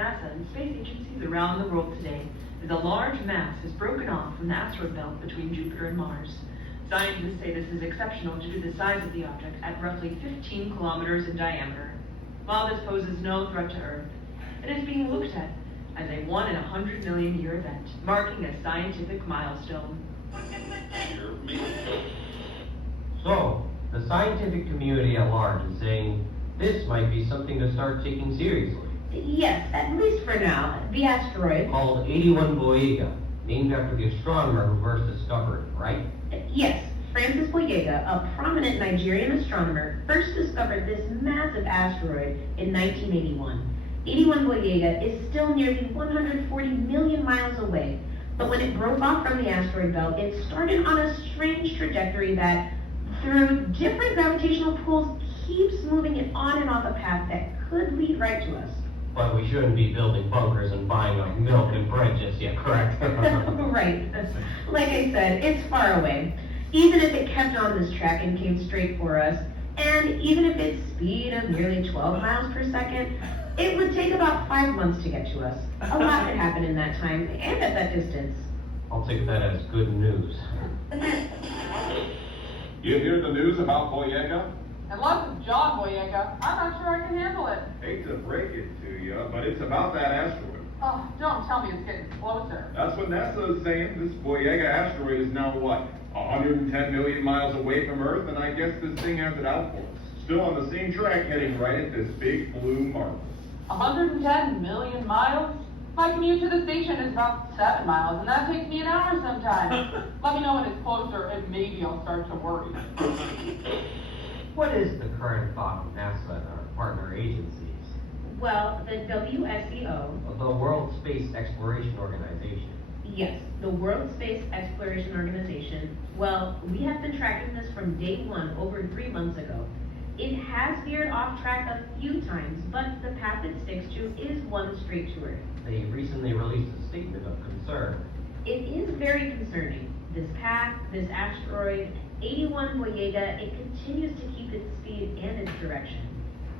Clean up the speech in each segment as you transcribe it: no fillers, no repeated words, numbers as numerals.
NASA and space agencies around the world today is a large mass has broken off from the asteroid belt between Jupiter and Mars. Scientists say this is exceptional due to the size of the object at roughly 15 kilometers in diameter. While this poses no threat to Earth, it is being looked at as a 1 in 100 million year event, marking a scientific milestone. So, the scientific community at large is saying this might be something to start taking seriously. Yes, at least for now. The asteroid. Called 81 Boyega, named after the astronomer who first discovered it, right? Yes, Francis Boyega, a prominent Nigerian astronomer, first discovered this massive asteroid in 1981. 81 Boyega is still nearly 140 million miles away, but when it broke off from the asteroid belt, it started on a strange trajectory that, through different gravitational pulls, keeps moving it on and off a path that could lead right to us. But we shouldn't be building bunkers and buying up milk and bread just yet, correct? Right. Like I said, it's far away. Even if it kept on this track and came straight for us, and even if its speed of nearly 12 miles per second, it would take about 5 months to get to us. A lot could happen in that time, and at that distance. I'll take that as good news. You hear the news about Boyega? Unless it's John Boyega, I'm not sure I can handle it. Hate to break it to you, but it's about that asteroid. Oh, don't tell me it's getting closer. That's what NASA is saying. This Boyega asteroid is now what? 110 million miles away from Earth, and I guess this thing has it out for us. Still on the same track, heading right at this big blue mark. 110 million miles? My commute to the station is about 7 miles, and that takes me an hour sometimes. Let me know when it's closer, and maybe I'll start to worry. What is the current thought of NASA and our partner agencies? Well, the WSEO, The World Space Exploration Organization. yes, the World Space Exploration Organization, well, we have been tracking this from day one over 3 months ago. It has veered off track a few times, but the path it sticks to is one straight to Earth. They recently released a statement of concern. It is very concerning. This path, this asteroid, 81 Boyega, it continues to keep its speed and its direction.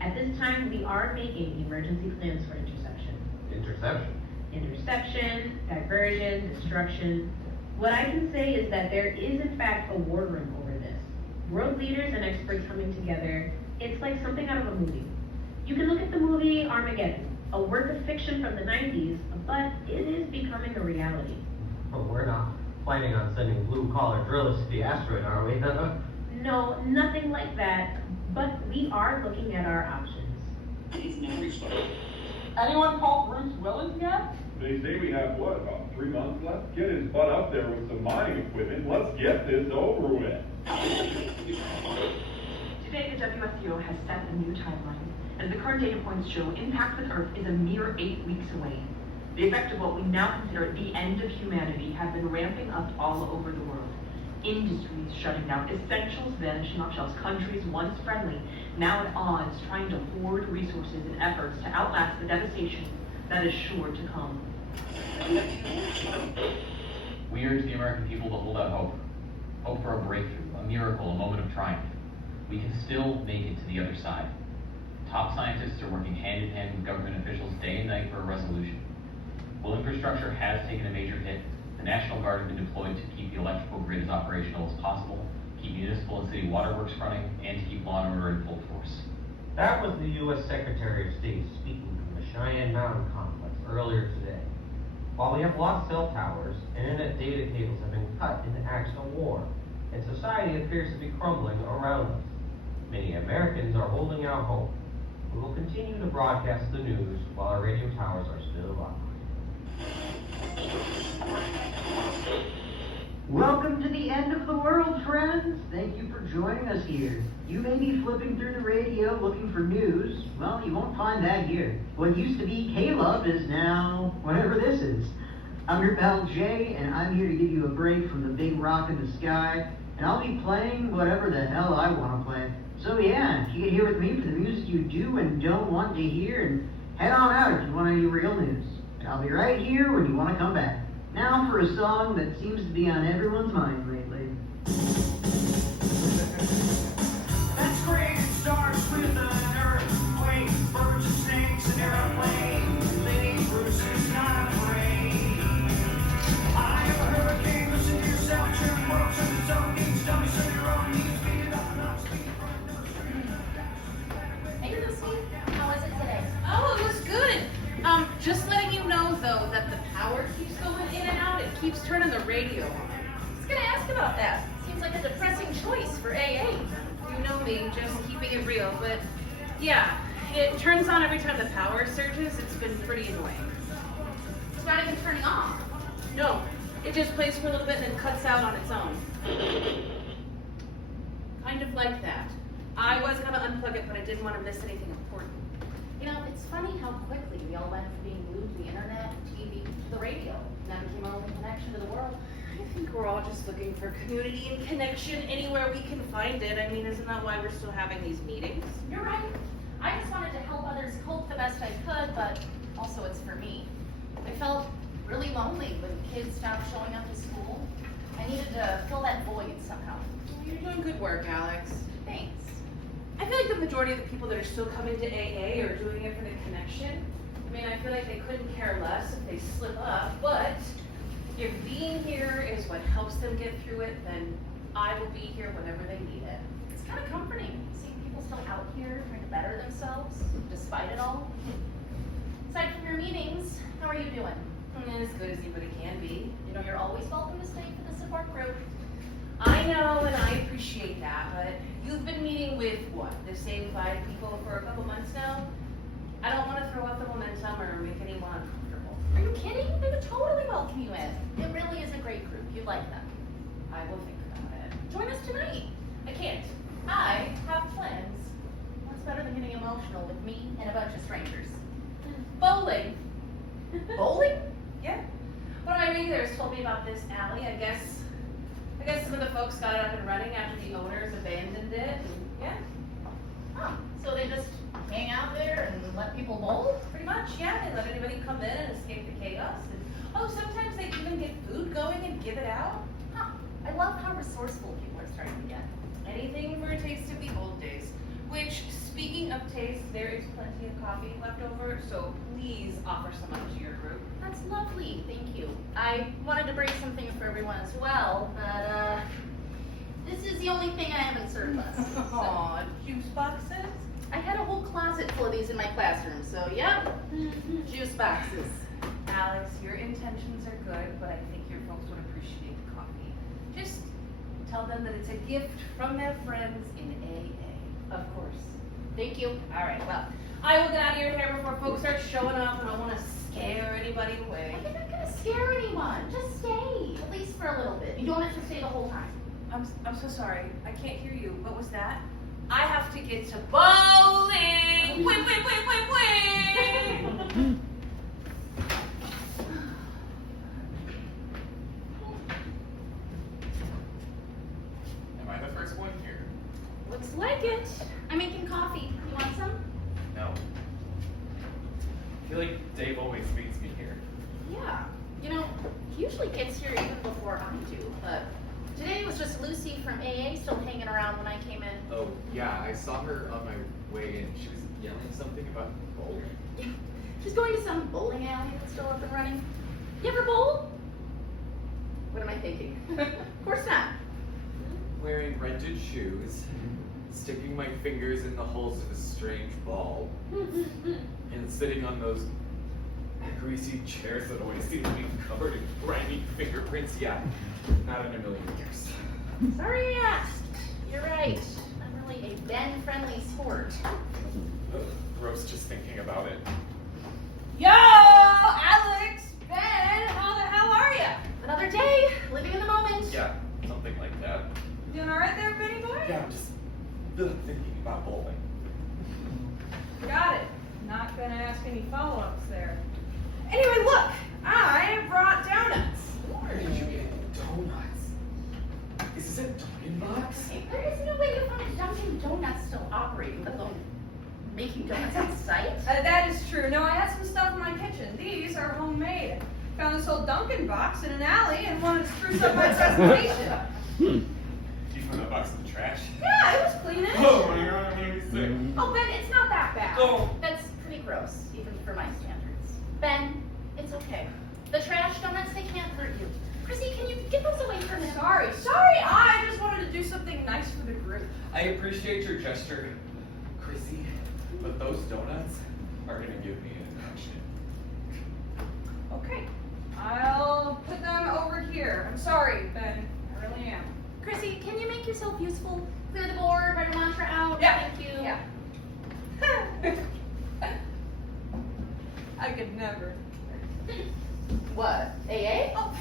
At this time, we are making emergency plans for interception. Interception? Interception, diversion, destruction. What I can say is that there is in fact a war room over this. World leaders and experts coming together. It's like something out of a movie. You can look at the movie Armageddon, a work of fiction from the 90s, but it is becoming a reality. But we're not planning on sending blue-collar drillers to the asteroid, are we? No, nothing like that, but we are looking at our options. Anyone called Bruce Willis yet? They say we have, what, about 3 months left? Get his butt up there with some mining equipment. Let's get this over with. Today, the WSEO has set a new timeline. As the current data points show, impact with Earth is a mere 8 weeks away. The effect of what we now consider the end of humanity have been ramping up all over the world. Industries shutting down, essentials vanishing off shelves, countries once friendly, now at odds, trying to hoard resources in efforts to outlast the devastation that is sure to come. We urge the American people to hold out hope. Hope for a breakthrough, a miracle, a moment of triumph. We can still make it to the other side. Top scientists are working hand in hand with government officials day and night for a resolution. While infrastructure has taken a major hit, the National Guard has been deployed to keep the electrical grid as operational as possible, keep municipal and city waterworks running, and to keep law and order in full force. That was the U.S. Secretary of State speaking from the Cheyenne Mountain Complex earlier today. While we have lost cell towers, internet data cables have been cut in the acts of war, and society appears to be crumbling around us, many Americans are holding out hope. We will continue to broadcast the news while our radio towers are still up. Welcome to the end of the world, friends. Thank you for joining us here. You may be flipping through the radio looking for news. Well, you won't find that here. What used to be Caleb is now whatever this is. I'm your pal Jay, and I'm here to give you a break from the big rock in the sky, and I'll be playing whatever the hell I want to play. So yeah, you get here with me for the music you do and don't want to hear, and head on out if you want any real news. And I'll be right here when you want to come back. Now for a song that seems to be on everyone's mind lately. That's great, it starts with an earthquake, birds and snakes and airplanes. They Lucy. How was it today? Oh, it was good. Just letting you know, though, that the power keeps going in and out. It keeps turning the radio on. I was gonna ask about that. Seems like a depressing choice for AA. You know me, just keeping it real. But, yeah, it turns on every time the power surges. It's been pretty annoying. It's not even turning off. No, it just plays for a little bit and then cuts out on its own. Kind of like that. I was gonna unplug it, but I didn't want to miss anything important. You know, it's funny how quickly we all went from being glued to the internet, TV, to the radio. And that became our only connection to the world. I think we're all just looking for community and connection anywhere we can find it. I mean, isn't that why we're still having these meetings? You're right. I just wanted to help others cope the best I could, but also it's for me. I felt really lonely when kids stopped showing up to school. I needed to fill that void somehow. You're doing good work, Alex. Thanks. I feel like the majority of the people that are still coming to AA are doing it for the connection. I mean, I feel like they couldn't care less if they slip up, but if being here is what helps them get through it, then I will be here whenever they need it. It's kind of comforting seeing people still out here trying to better themselves, despite it all. Aside from your meetings, how are you doing? As good as anybody can be. You know, you're always welcome to stay for the support group. I know, and I appreciate that, but you've been meeting with, what, the same 5 people for a couple months now? I don't want to throw out the momentum or make anyone uncomfortable. Are you kidding? They would totally welcome you in. It really is a great group. You'd like them. I will think about it. Join us tonight. I can't. I have plans. What's better than getting emotional with me and a bunch of strangers? Bowling. Bowling? Yeah. One of my regulars told me about this alley. I guess some of the folks got it up and running after the owners abandoned it. And yeah, Oh, so they just hang out there and let people bowl? pretty much. Yeah, they let anybody come in and escape the chaos. And oh, sometimes they even get food going and give it out. Huh. I love how resourceful people are starting to get. Anything for a taste of the old days. Which, speaking of taste, there is plenty of coffee left over, so please offer some up to your group. That's lovely, thank you. I wanted to bring something for everyone as well, but this is the only thing I haven't served us. Aw, juice boxes? I had a whole closet full of these in my classroom, so yeah, juice boxes. Alex, your intentions are good, but I think your folks would appreciate the coffee. Just tell them that it's a gift from their friends in AA. Of course. Thank you. All right, well, I will get out of your hair before folks start showing up, and I don't want to scare anybody away. You're not gonna scare anyone. Just stay, at least for a little bit. You don't have to stay the whole time. I'm so sorry. I can't hear you. What was that? I have to get to bowling. Wait. Am I the first one here? Looks like it. I'm making coffee. You want some? No. I feel like Dave always meets me here. Yeah. You know, he usually gets here even before I do, but today was just Lucy from AA still hanging around when I came in. Oh, yeah, I saw her on my way in. She was yelling something about bowling. Yeah. She's going to some bowling alley that's still up and running. You ever bowl? What am I thinking? Of course not. Wearing rented shoes, sticking my fingers in the holes of a strange ball, and sitting on those greasy chairs that always seem to be covered in grimy fingerprints. Yeah, not in a million years. Sorry I asked. You're right. I'm really a Ben-friendly sport. Ugh, gross just thinking about it. Yo, Alex, Ben, how the hell are ya? Another day, living in the moment. Yeah, something like that. Doing all right there, Benny boy? Yeah, I'm just thinking about bowling. Got it. Not gonna ask any follow-ups there. Anyway, look, I brought donuts. Where did you get donuts? Is this a Dunkin' box? There is no way you found a Dunkin' Donuts still operating, let alone making donuts on site. That is true. No, I had some stuff in my kitchen. These are homemade. Found this old Dunkin' box in an alley and wanted to spruce up my presentation. You found that box in the trash? Yeah, it was clean. Oh my god, I'm gonna be sick. Oh, Ben, it's not that bad. Oh. That's pretty gross, even for my standards. Ben, it's okay. The trash donuts, they can't hurt you. Crissy, can you get those away from him? Sorry, I just wanted to do something nice for the group. I appreciate your gesture, Crissy. But those donuts are gonna give me an infection. Okay, I'll put them over here. I'm sorry, Ben. I really am. Crissy, can you make yourself useful? Clear the board, write a mantra out. Yeah. Thank you. Yeah. I could never. What? AA? Oh,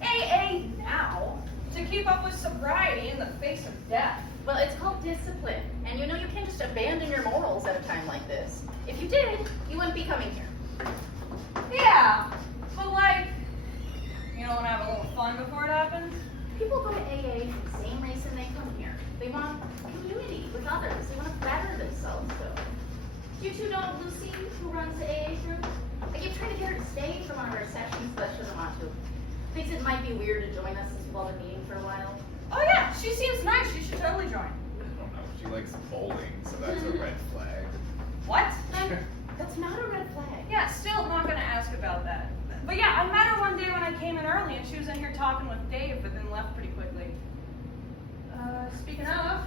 AA now to keep up with sobriety in the face of death. Well, it's called discipline, and you know you can't just abandon your morals at a time like this. If you did, you wouldn't be coming here. Yeah, but like, you don't want to have a little fun before it happens? People go to AA for the same reason they come here. They want community with others. They want to better themselves, though. You two know Lucy, who runs the AA group? I keep trying to get her to stay for one of our sessions, but she doesn't want to. Thinks it might be weird to join us since we've all been meeting for a while. Oh yeah, she seems nice. You should totally join. I don't know. She likes bowling, so that's a red flag. What? That's not a red flag. Yeah, still not gonna ask about that. But yeah, I met her one day when I came in early, and she was in here talking with Dave, but then left pretty quickly. Speaking of,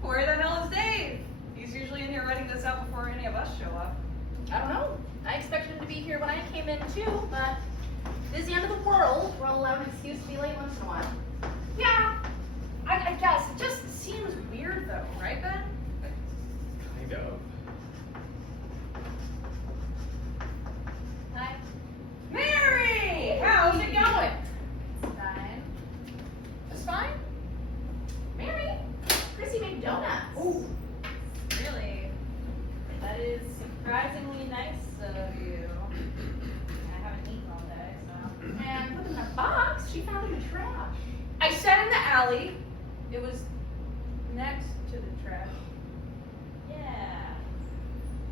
where the hell is Dave? He's usually in here writing this out before any of us show up. I don't know. I expected him to be here when I came in too, but this is the end of the world. We're all allowed an excuse to be late once in a while. Yeah, I guess. It just seems weird though, right, Ben? Kind of. Hi. Mary! How's it going? Fine. Just fine? Mary, Crissy made donuts. Ooh. Really? That is surprisingly nice of you. I haven't eaten all day, so. And put them in a box she found in the trash. I sat in the alley. It was next to the trash. Yeah.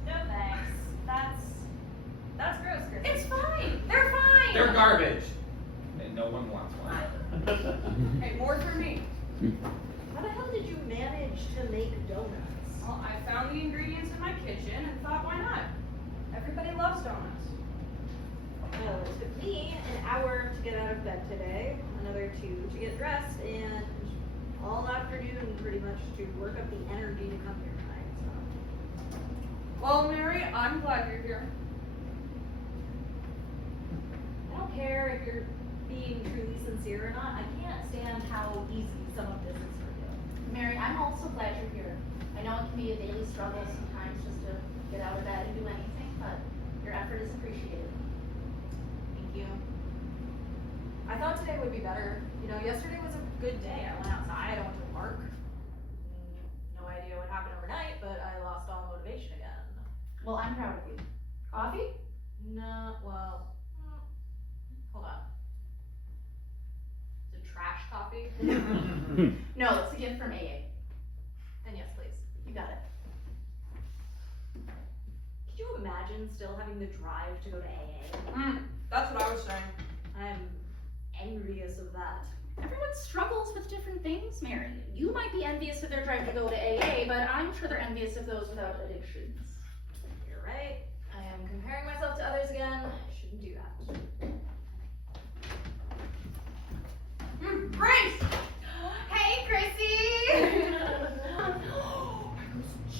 No thanks. That's gross, Chris. It's fine. They're fine. They're garbage, and no one wants one. Hey, more for me. How the hell did you manage to make donuts? Well, I found the ingredients in my kitchen and thought, why not? Everybody loves donuts. Well, it took me an hour to get out of bed today, another 2 to get dressed, and all afternoon pretty much to work up the energy to come here tonight, so. Well, Mary, I'm glad you're here. I don't care if you're being truly sincere or not. I can't stand how easy some of this is for you. Mary, I'm also glad you're here. I know it can be a daily struggle sometimes just to get out of bed and do anything, but your effort is appreciated. Thank you. I thought today would be better. You know, yesterday was a good day. I went outside, I went to the park. No idea what happened overnight, but I lost all motivation again. Well, I'm proud of you. Coffee? No, well, hold on. Is it trash coffee? No, it's a gift from AA. Then yes, please. You got it. Could you imagine still having the drive to go to AA? That's what I was saying. I'm envious of that. Everyone struggles with different things, Mary. You might be envious of their drive to go to AA, but I'm sure they're envious of those without addictions. You're right. I am comparing myself to others again. I shouldn't do that. Grace! Hey, Crissy!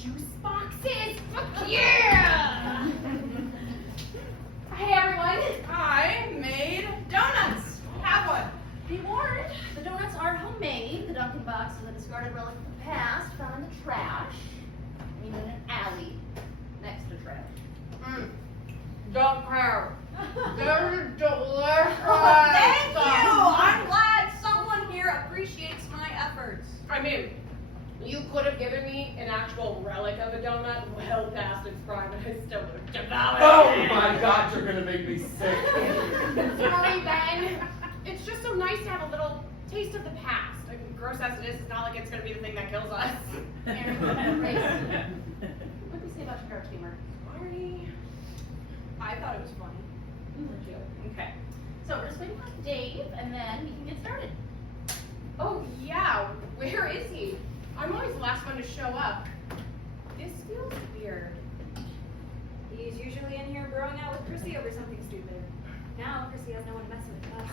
Juice boxes! Fuck yeah! Hey, everyone! I made donuts. Have one. Be warned, the donuts are homemade. The Dunkin' box is a discarded relic of the past, found in the trash. I mean, in an alley next to trash. Don't care. They're delicious. Oh, thank you! I'm glad someone here appreciates my efforts. I mean, you could have given me an actual relic of a donut well past its prime, and I still would have devoured Oh it. my god, you're gonna make me sick. Sorry, Ben. It's just so nice to have a little taste of the past. I mean, gross as it is, it's not like it's gonna be the thing that kills us. Mary, Grace, what do you say about your dark humor? Sorry. I thought it was funny. Okay. So we're just waiting for Dave, and then we can get started. Oh, yeah. Where is he? I'm always the last one to show up. This feels weird. He's usually in here growing out with Crissy over something stupid. Now Crissy has no one to mess with us.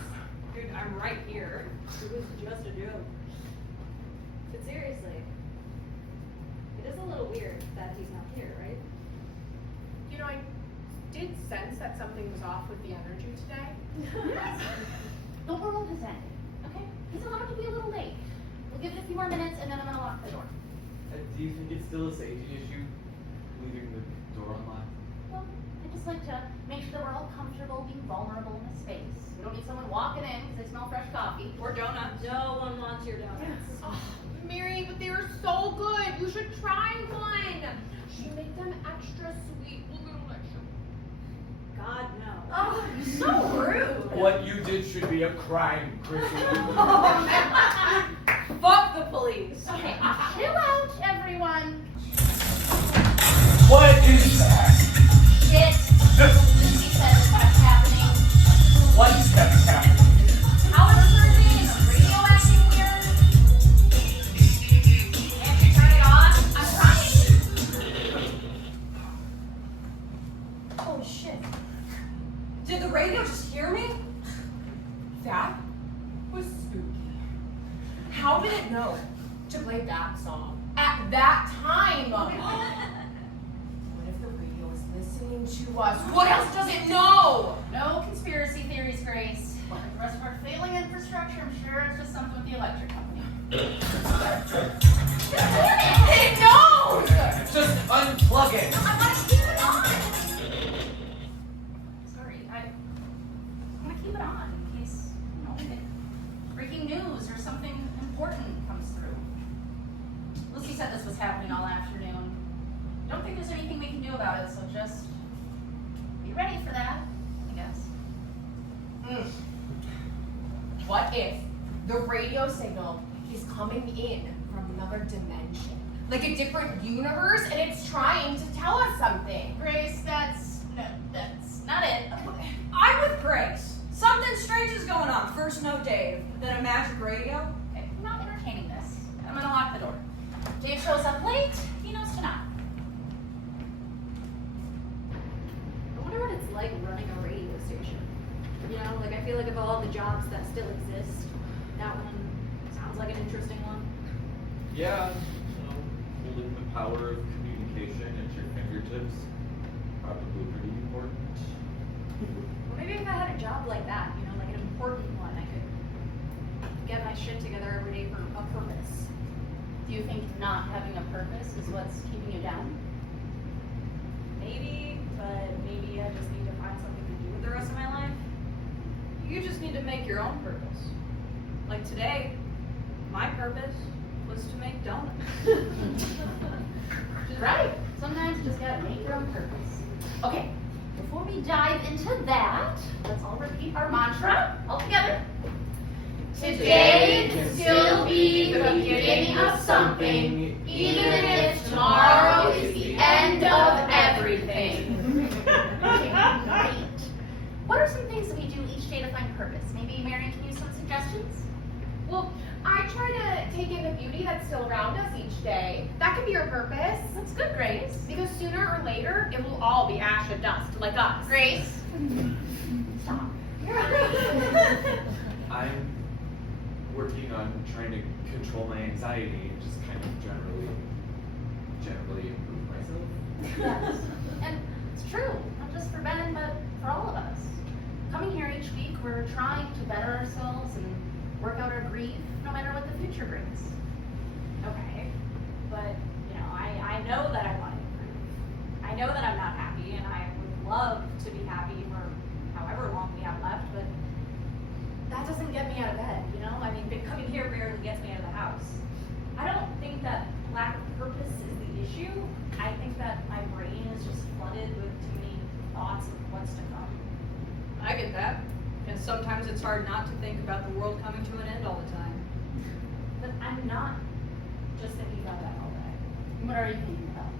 Dude, I'm right here. It was just a joke. But seriously, it It is a little weird that he's not here, right? You know, I did sense that something was off with the energy today. Yes. The world has ended, okay? He's allowed to be a little late. We'll give it a few more minutes and then I'm gonna lock the door. Do you think it's still a safety issue, leaving the door unlocked? Well, I just like to make sure that we're all comfortable being vulnerable in a space. We don't need someone walking in because they smell fresh coffee. Or donuts. No one wants your donuts. Oh, Mary, but they are so good. You should try one. She made them extra sweet. We'll go to lecture. God, no. Oh, so rude. What you did should be a crime, Crissy. Fuck the police. Okay, chill out, everyone. What is that? Shit. Lucy said what's happening. What's happening? How is her name? Radio acting weird? Can't you turn it on? I'm trying. Oh shit. Did the radio just hear me? That was spooky. How did it know to play that song at that time? What if the radio is listening to us? What else does it know? No conspiracy theories, Grace. Like the rest of our failing infrastructure, I'm sure it's just something with the electric company. It knows! Just unplug it. I want to keep it on. Sorry, I want to keep it on in case, you know, breaking news or something important comes through. Lucy said this was happening all afternoon. I don't think there's anything we can do about it, so just be ready for that, I guess. What if the radio signal is coming in from another dimension? Like a different universe, and it's trying to tell us something. Grace, that's not it. I'm with Grace. Something strange is going on. First no Dave, then a magic radio. Okay, I'm not entertaining this. I'm gonna lock the door. Dave shows up late, he knows to knock. I wonder what it's like running a radio station. You know, like I feel like of all the jobs that still exist, that one sounds like an interesting one. Yeah, holding the power of communication at your fingertips, probably pretty important. Well, maybe if I had a job like that, you know, like an important one, I could get my shit together every day for a purpose. Do you think not having a purpose is what's keeping you down? Maybe, but maybe I just need to find something to do with the rest of my life. You just need to make your own purpose. Like today, my purpose was to make donuts. Right. Sometimes you just gotta make your own purpose. Okay, before we dive into that, let's all repeat our mantra all together. Today can still be the beginning of something, even if tomorrow is the end of everything. Okay, great. What are some things that we do each day to find purpose? Maybe Mary can use some suggestions? Well, I try to take in the beauty that's still around us each day. That could be your purpose. That's good, Grace. Because sooner or later, it will all be ash and dust, like us. Grace. Stop. I'm working on trying to control my anxiety and just kind of generally improve myself. Yes, and it's true, not just for Ben, but for all of us. Coming here each week, we're trying to better ourselves and work out our grief, no matter what the future brings. Okay, but, you know, I know that I want to improve. I know that I'm not happy, and I would love to be happy for however long we have left, but that doesn't get me out of bed, you know? I mean, coming here barely gets me out of the house. I don't think that lack of purpose is the issue. I think that my brain is just flooded with too many thoughts of what's to come. I get that. And sometimes it's hard not to think about the world coming to an end all the time. But I'm not just thinking about that all day. What are you thinking about?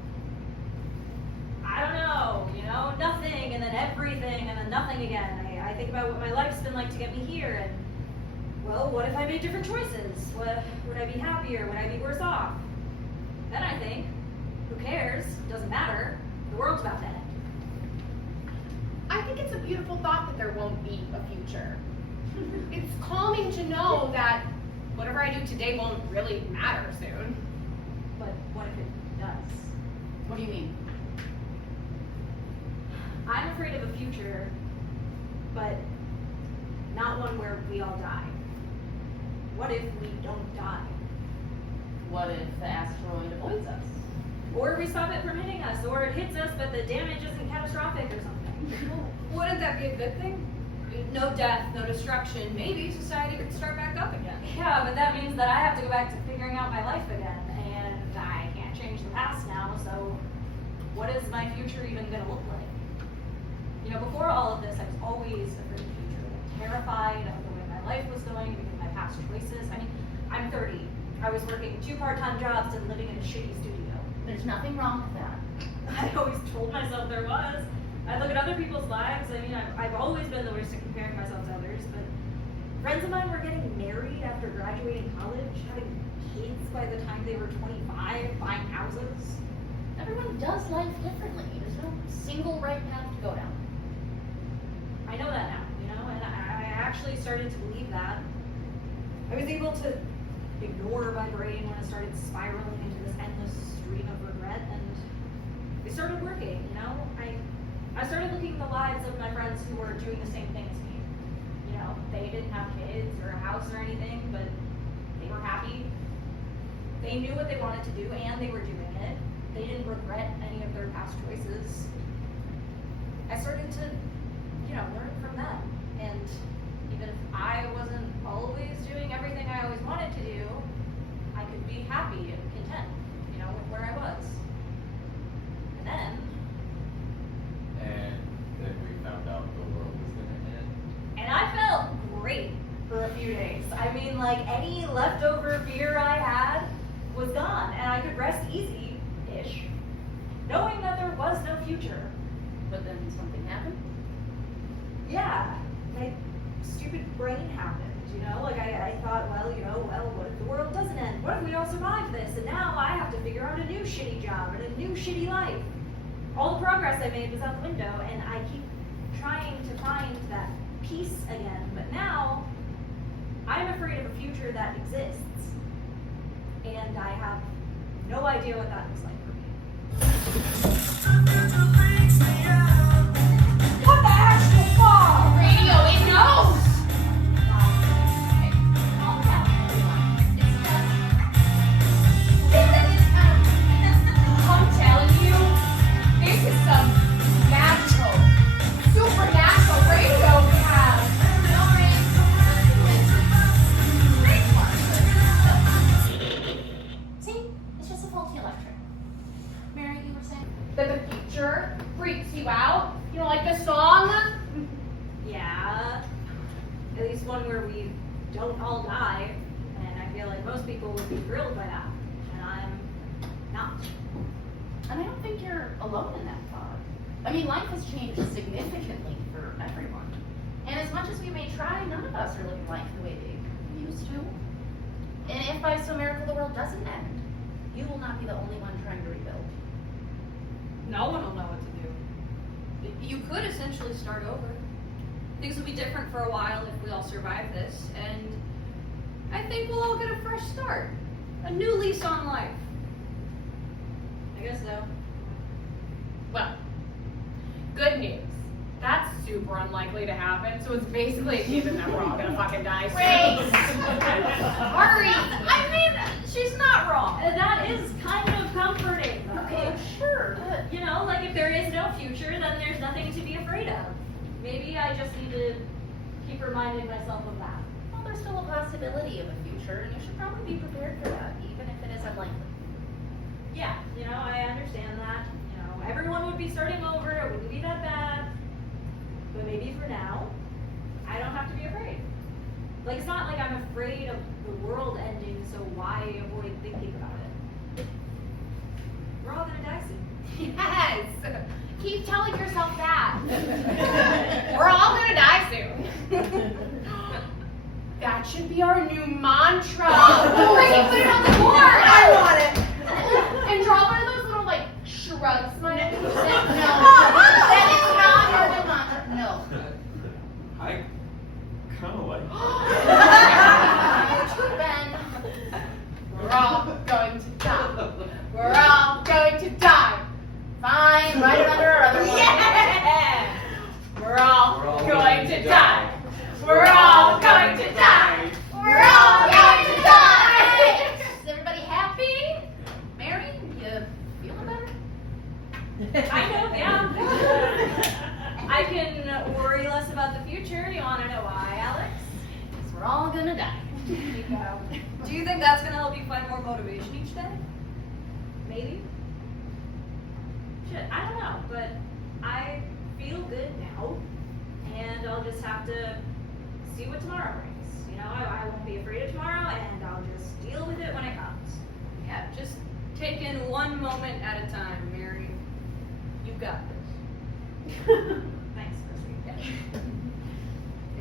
I don't know, you know, nothing, and then everything, and then nothing again. I think about what my life's been like to get me here, and, well, what if I made different choices? Would I be happier? Would I be worse off? Then I think, who cares? Doesn't matter. The world's about to end. I think it's a beautiful thought that there won't be a future. It's calming to know that whatever I do today won't really matter soon. But what if it us. What do you mean? I'm afraid of a future, but not one where we all die. What if we don't die? What if the asteroid avoids us? Or we stop it from hitting us, or it hits us but the damage isn't catastrophic or something. Wouldn't that be a good thing? No death, no destruction, maybe society could start back up again. Yeah, but that means that I have to go back to figuring out my life again, and I can't change the past now, so what is my future even gonna look like? You know, before all of this, I was always afraid of the future, terrified of the way my life was going because of my past choices. I mean, I'm 30. I was working 2 part-time jobs and living in a shitty studio. There's nothing wrong with that. I always told myself there was. I look at other people's lives. I mean, I've always been the worst at comparing myself to others, but friends of mine were getting married after graduating college, having kids by the time they were 25, buying houses. Everyone does life differently. There's no single right path to go down. I know that now, you know, and I actually started to believe that. I was able to ignore my brain when I started spiraling into this endless stream of regret, and we started working, you know. I started looking at the lives of my friends who were doing the same thing as me. You know, they didn't have kids or a house or anything, but they were happy. They knew what they wanted to do, and they were doing it. They didn't regret any of their past choices. I started to, you know, learn from them. And even if I wasn't always doing everything I always wanted to do, I could be happy and content, you know, with where I was. And then we found out the world was gonna end. And I felt great for a few days. I mean, like, any leftover fear I had was gone, and I could rest easy-ish, knowing that there was no future. But then something happened? Yeah, my stupid brain happened, you know? Like, I thought, well, you know, what if the world doesn't end? What if we all survive this? And now I have to figure out a new shitty job and a new shitty life. All the progress I made was out the window, and I keep trying to find that peace again. But now, I'm afraid of a future that exists, and I have no idea what that looks like for me. What the actual fuck? Radio, it knows! Okay, calm down, everyone. It's just... I'm telling you, this is some magical, supernatural radio we have. See? It's just a faulty electric. Mary, you were saying? That the future freaks you out? You don't like the song? Yeah, at least one where we don't all die, and I feel like most people would be thrilled by that, and I'm not. And I don't think you're alone in that thought. I mean, life has changed significantly for everyone. And as much as we may try, none of us are living life the way they used to. And if by some miracle the world doesn't end, you will not be the only one trying to rebuild. No one will know what to do. You could essentially start over. Things will be different for a while if we all survive this, and I think we'll all get a fresh start. A new lease on life. I guess so. Well, good news. That's super unlikely to happen, so it's basically a given that we're all gonna fucking die soon. Wait! Hurry! I mean, she's not wrong. That is kind of comforting, though. Okay, sure. You know, like if there is no future, then there's nothing to be afraid of. Maybe I just need to keep reminding myself of that. Well, there's still a possibility of a future, and you should probably be prepared for that, even if it is unlikely. Yeah, you know, I understand that. You know, everyone would be starting over, it wouldn't be that bad. But maybe for now, I don't have to be afraid. Like, it's not like I'm afraid of the world ending, so why avoid thinking about it? We're all gonna die soon. Yes! Keep telling yourself that. We're all gonna die soon. That should be our new mantra. Great, put it on the board. I want it. And draw one of those little like shrug smileys. No, that is not our new mantra. No. I kind of like Too, Ben. We're all going to die. We're all going and write it under our other one. Yeah! We're all going to die. We're all going to die. We're all going to die. Is everybody happy? Mary, you feeling better? Kind of, yeah. I can worry less about the future. You want to know why, Alex? Because we're all gonna die. Do you think that's gonna help you find more motivation each day? Maybe. Shit, I don't know, but I feel good now, and I'll just have to see what tomorrow brings. You know, I won't be afraid of tomorrow, and I'll just deal with it when it comes. Yeah, just take in one moment at a time, Mary. You got this. Thanks, Crissy.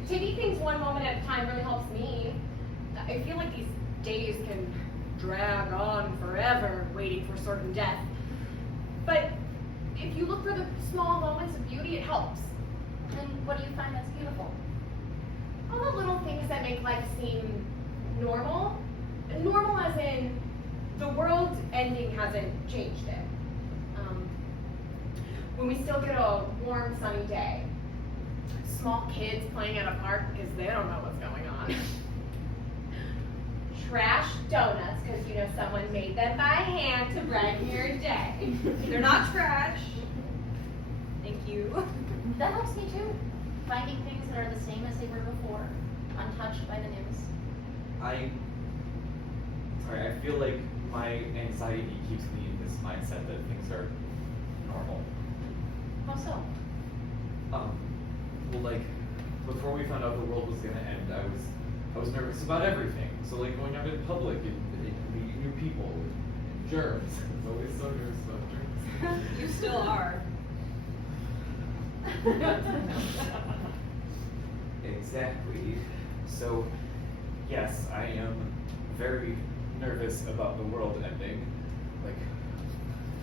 Taking things one moment at a time really helps me. I feel like these days can drag on forever, waiting for certain death. But if you look for the small moments of beauty, it helps. And what do you find that's beautiful? All the little things that make life seem normal. Normal as in, the world ending hasn't changed it. When we still get a warm, sunny day. Small kids playing at a park because they don't know what's going on. Trash donuts because you know someone made them by hand to brighten your day. They're not trash. Thank you. That helps me too. Finding things that are the same as they were before, untouched by the news. I feel like my anxiety keeps me in this mindset that things are normal. How so? Well, like, before we found out the world was gonna end, I was nervous about everything. So, like, going out in public and meeting new people and germs. It's always so nervous about germs. You still are. Exactly. So, yes, I am very nervous about the world ending. Like,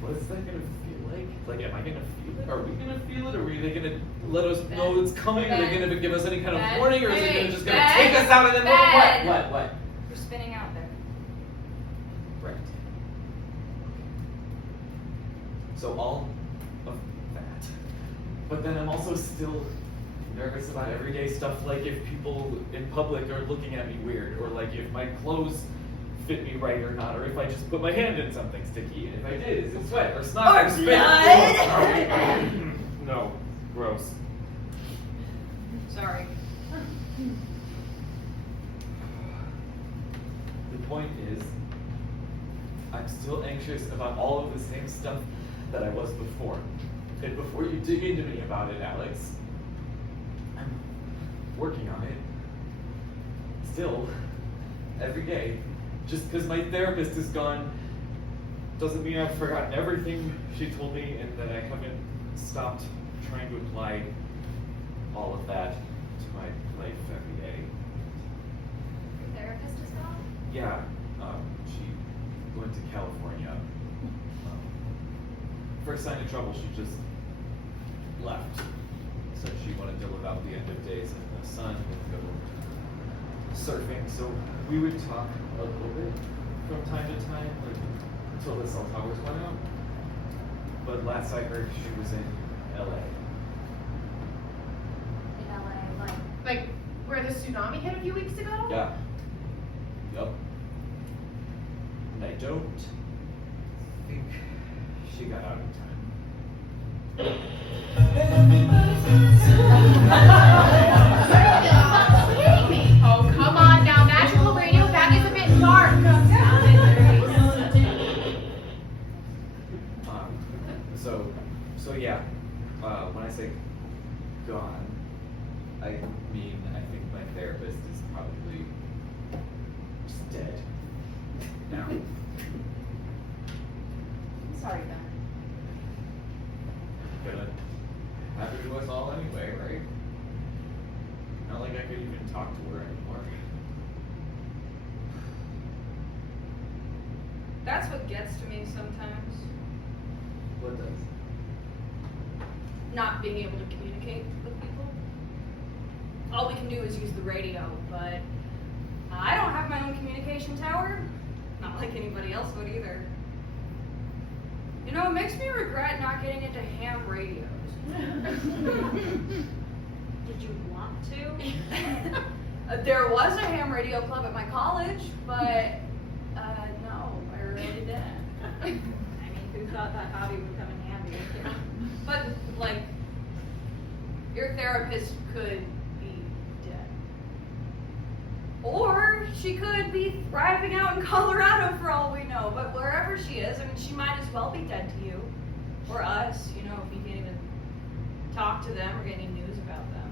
what is that gonna feel like? Like, am I gonna feel it? Are we gonna feel it? Are they gonna let us know it's coming? Are they gonna give us any kind of warning? Or is it just gonna take us out and then what? We're spinning out there. Right. So all of that. But then I'm also still nervous about everyday stuff, like if people in public are looking at me weird, or like if my clothes fit me right or not, or if I just put my hand in something sticky, and if I did, is it sweat or snot or spit? No, gross. Sorry. The point is, I'm still anxious about all of the same stuff that I was before. And before you dig into me about it, Alex, I'm working on it. Still, every day. Just because my therapist is gone doesn't mean I've forgotten everything she told me and that I haven't stopped trying to apply all of that to my life every day. Your therapist is gone? Yeah, she went to California. First sign of trouble, she just left. Said she wanted to live out the end of days in the sun and go surfing. So we would talk a little bit from time to time, like until the cell towers went out. But last I heard, she was in LA. In LA, Like where the tsunami hit a few weeks ago? Yeah. Yup. And I don't think she got out in time. Oh, come on now. Magical radio, that is a bit dark. So yeah, when I say gone, I mean, I think my therapist is probably just dead now. I'm sorry, Ben. Gonna happen to us all anyway, right? Not like I could even talk to her anymore. That's what gets to me sometimes. What does? Not being able to communicate with people. All we can do is use the radio, but I don't have my own communication tower. Not like anybody else would either. You know, it makes me regret not getting into ham radios. Did you want to? There was a ham radio club at my college, but no, I really didn't. I mean, who thought that hobby would come in handy? Yeah. But like, your therapist could be dead. Or she could be thriving out in Colorado for all we know. But wherever she is, I mean, she might as well be dead to you. Or us, you know, if you can't even talk to them or get any news about them.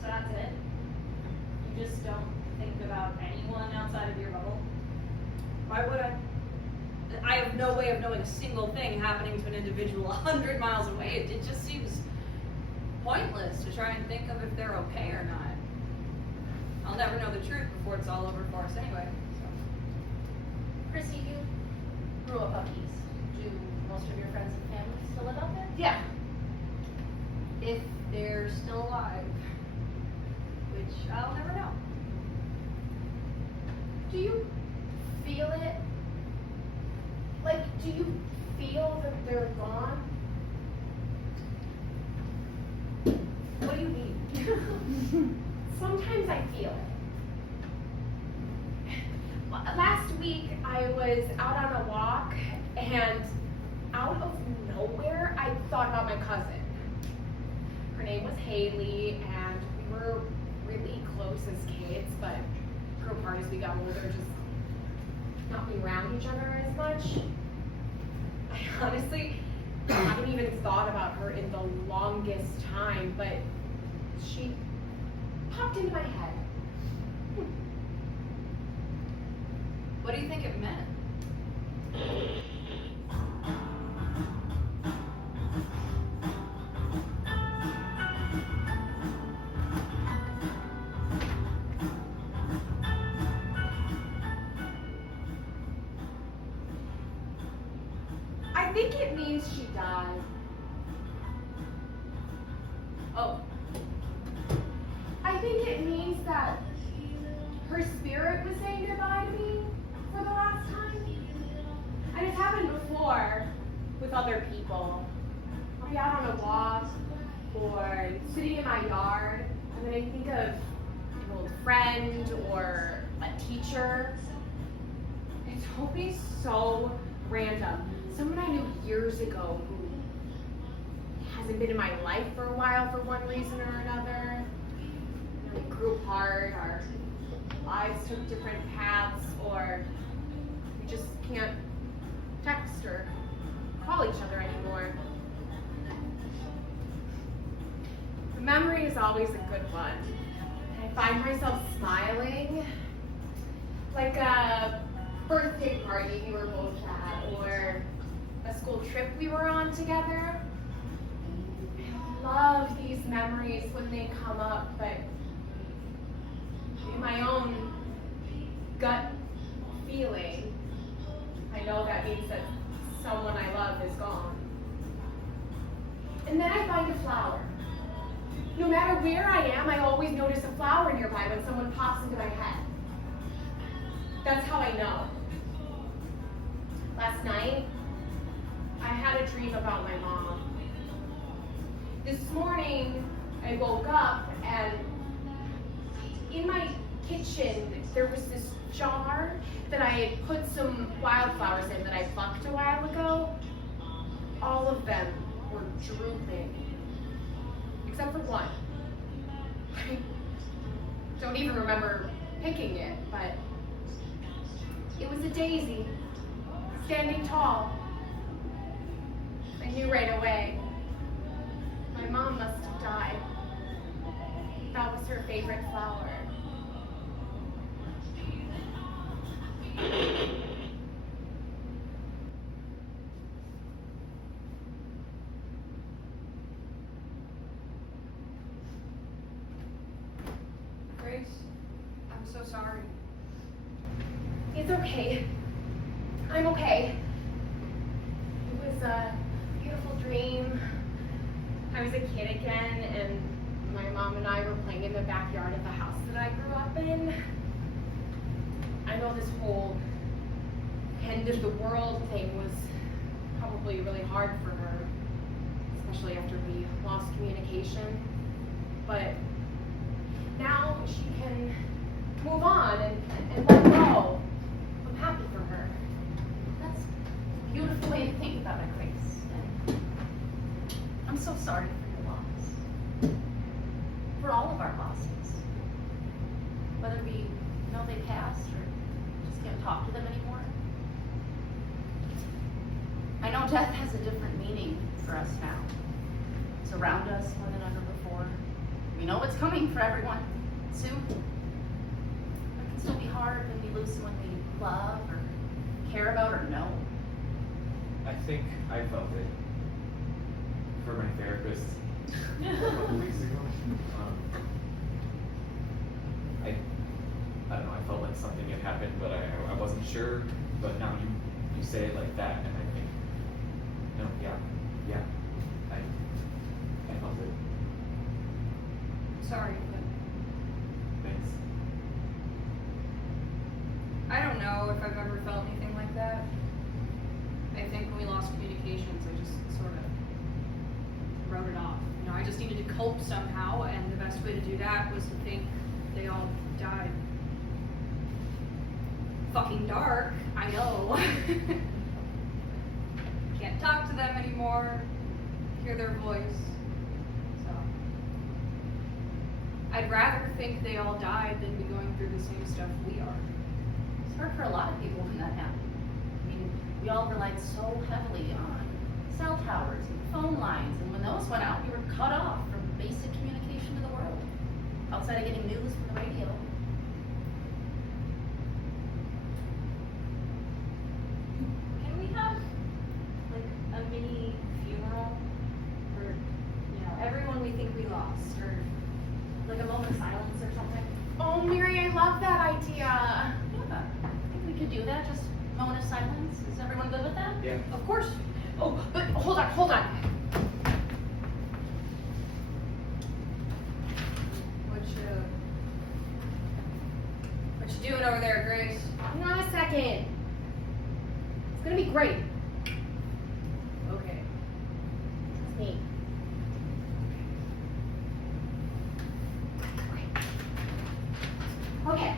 So that's it? You just don't think about anyone outside of your bubble? Why would I? I have no way of knowing a single thing happening to an individual 100 miles away. It just seems pointless to try and think of if they're okay or not. I'll never know the truth before it's all over for us anyway. So. Crissy, you grew up up east. Do most of your friends and family still live out there? Yeah. If they're still alive. Which I'll never know. Do you feel it? Like, do you feel that they're gone? What do you mean? Sometimes I feel it. Last week, I was out on a walk, and out of nowhere, I thought about my cousin. Her name was Haley, and we were really close as kids, but grew apart as we got older, just not being around each other as much. I honestly haven't even thought about her in the longest time, but she popped into my head. What do you think it meant? I think it means she died. Oh, I think it means that her spirit was saying goodbye to me for the last time. And it's happened before with other people. I'll be out on a walk or sitting in my yard, and then I think of an old friend or a teacher. It's always so random. Someone I knew years ago who hasn't been in my life for a while for one reason or another. You know, we grew apart, our lives took different paths, or we just can't text or call each other anymore. The memory is always a good one. And I find myself smiling, like a birthday party we were both at, or a school trip we were on together. I love these memories when they come up, but in my own gut feeling, I know that means that someone I love is gone. And then I find a flower. No matter where I am, I always notice a flower nearby when someone pops into my head. That's how I know. Last night, I had a dream about my mom. This morning, I woke up and in my kitchen, there was this jar that I had put some wildflowers in that I plucked a while ago. All of them were drooping, except for one. I don't even remember picking it, but it was a daisy, standing tall. I knew right away. My mom must have died. That was her favorite flower. Grace, I'm so sorry. It's okay. I'm okay. It was a beautiful dream. I was a kid again, and my mom and I were playing in the backyard of the house that I grew up in. I know this whole end of the world thing was probably really hard for her, especially after we lost communication. But now she can move on and let go. I'm happy for her. That's a beautiful way to think about it, Grace. And I'm so sorry for your loss. For all of our losses. Whether we know they passed or just can't talk to them anymore. I know death has a different meaning for us now. It's around us more than ever before. We know what's coming for everyone soon. It can still be hard when we lose someone we love or care about or know. I think I felt it for my therapist a couple weeks ago. I don't know, I felt like something had happened, but I wasn't sure. But now you say it like that, and I think, no, yeah, I felt it. Sorry, but Thanks. I don't know if I've ever felt anything like that. I think when we lost communications, I just sort of wrote it off. You know, I just needed to cope somehow, and the best way to do that was to think they all died. Fucking dark, I know. Can't talk to them anymore, hear their voice. So, I'd rather think they all died than be going through the same stuff we are. It's hard for a lot of people when that happened. I mean, we all relied so heavily on cell towers and phone lines, and when those went out, we were cut off from basic communication to the world, outside of getting news from the radio. Can we have, like, a mini funeral for, you know, everyone we think we lost, or like a moment of silence or something? Oh, Mary, I love that idea. Yeah, I think we could do that, just a moment of silence. Is everyone good with that? Yeah. Of course. Oh, but hold on. What you doing over there, Grace? Hang on a second. It's gonna be great. Okay. Trust me. Okay.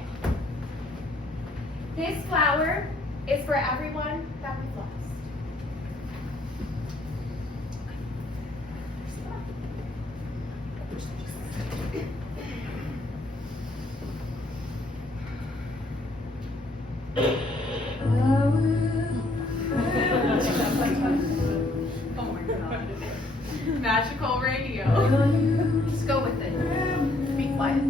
This flower is for everyone that we've lost. Oh my god. Magical radio. Just go with it. Be quiet.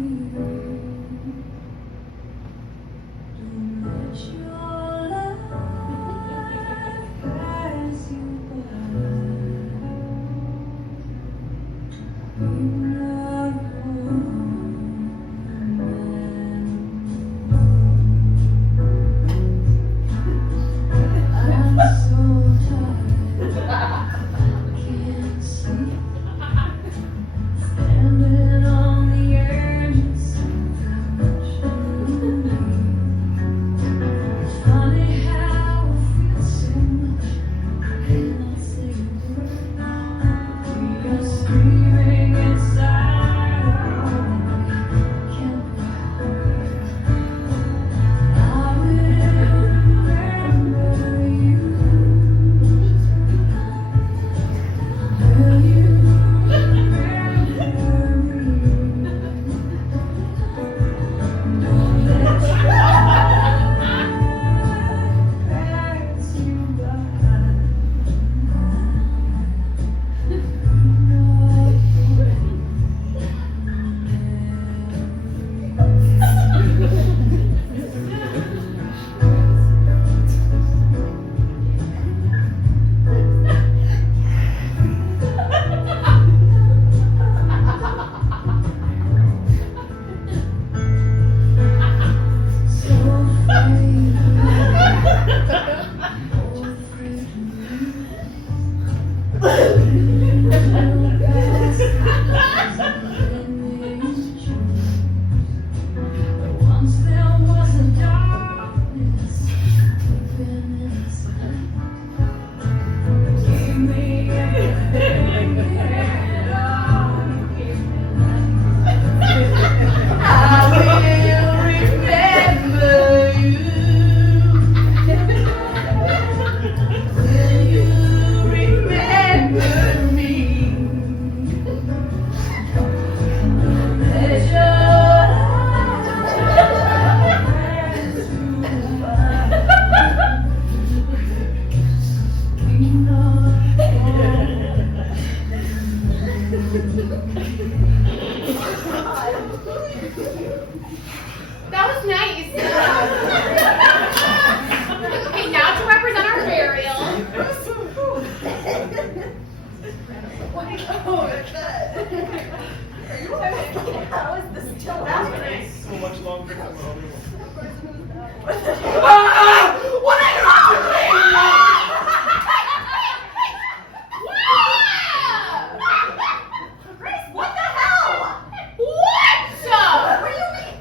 Oh, that's good. Are you okay? How is this still happening? So much longer than the other one. What are you doing? Chris, what the hell? What? What do you mean?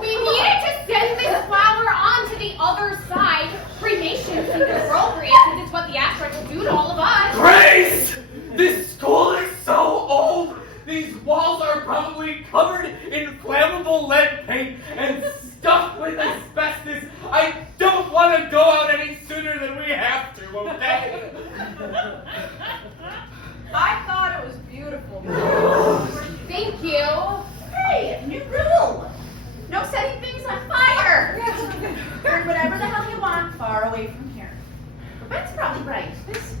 We needed to send this flower on to the other side. Cremation seemed appropriate because it's what the asteroid will do to all of us. Grace! This school is so old! These walls are probably covered in flammable lead paint and stuffed with asbestos. I don't want to go out any sooner than we have to, okay? I thought it was beautiful. Thank you. Hey, new rule! No setting things on fire! Burn whatever the hell you want far away from here. But Ben's probably right. This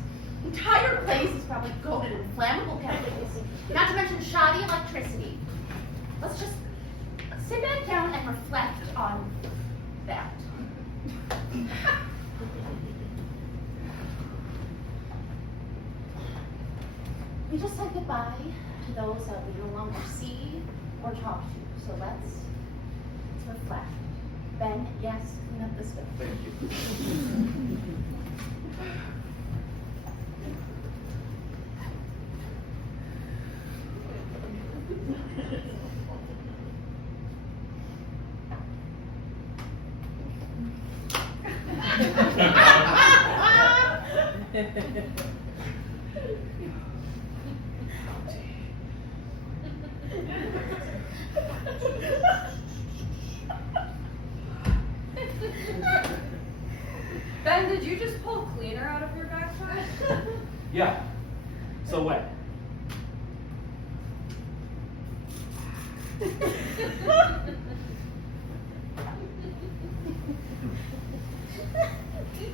entire place is probably coated in flammable chemicals. Not to mention shoddy electricity. Let's just sit back down and reflect on that. We just said goodbye to those that we no longer see or talk to. So let's reflect. Ben, yes, clean up this bit. Thank you. Ben, did you just pull cleaner out of your backpack? Yeah. So what?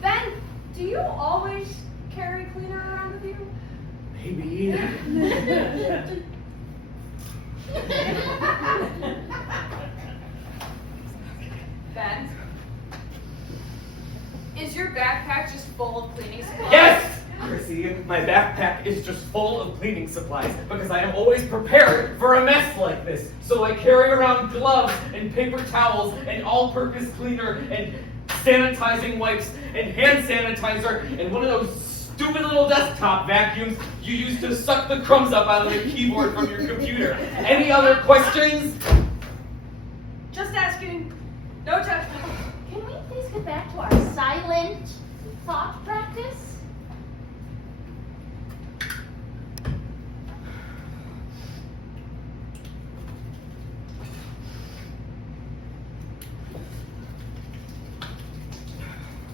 Ben, do you always carry cleaner around with you? Maybe. Ben, is your backpack just full of cleaning supplies? Yes! Crissy, my backpack is just full of cleaning supplies because I am always prepared for a mess like this. So I carry around gloves and paper towels and all-purpose cleaner and sanitizing wipes and hand sanitizer and one of those stupid little desktop vacuums you use to suck the crumbs up out of the keyboard from your computer. Any other questions? Just asking. No judgment. Can we please get back to our silent thought practice?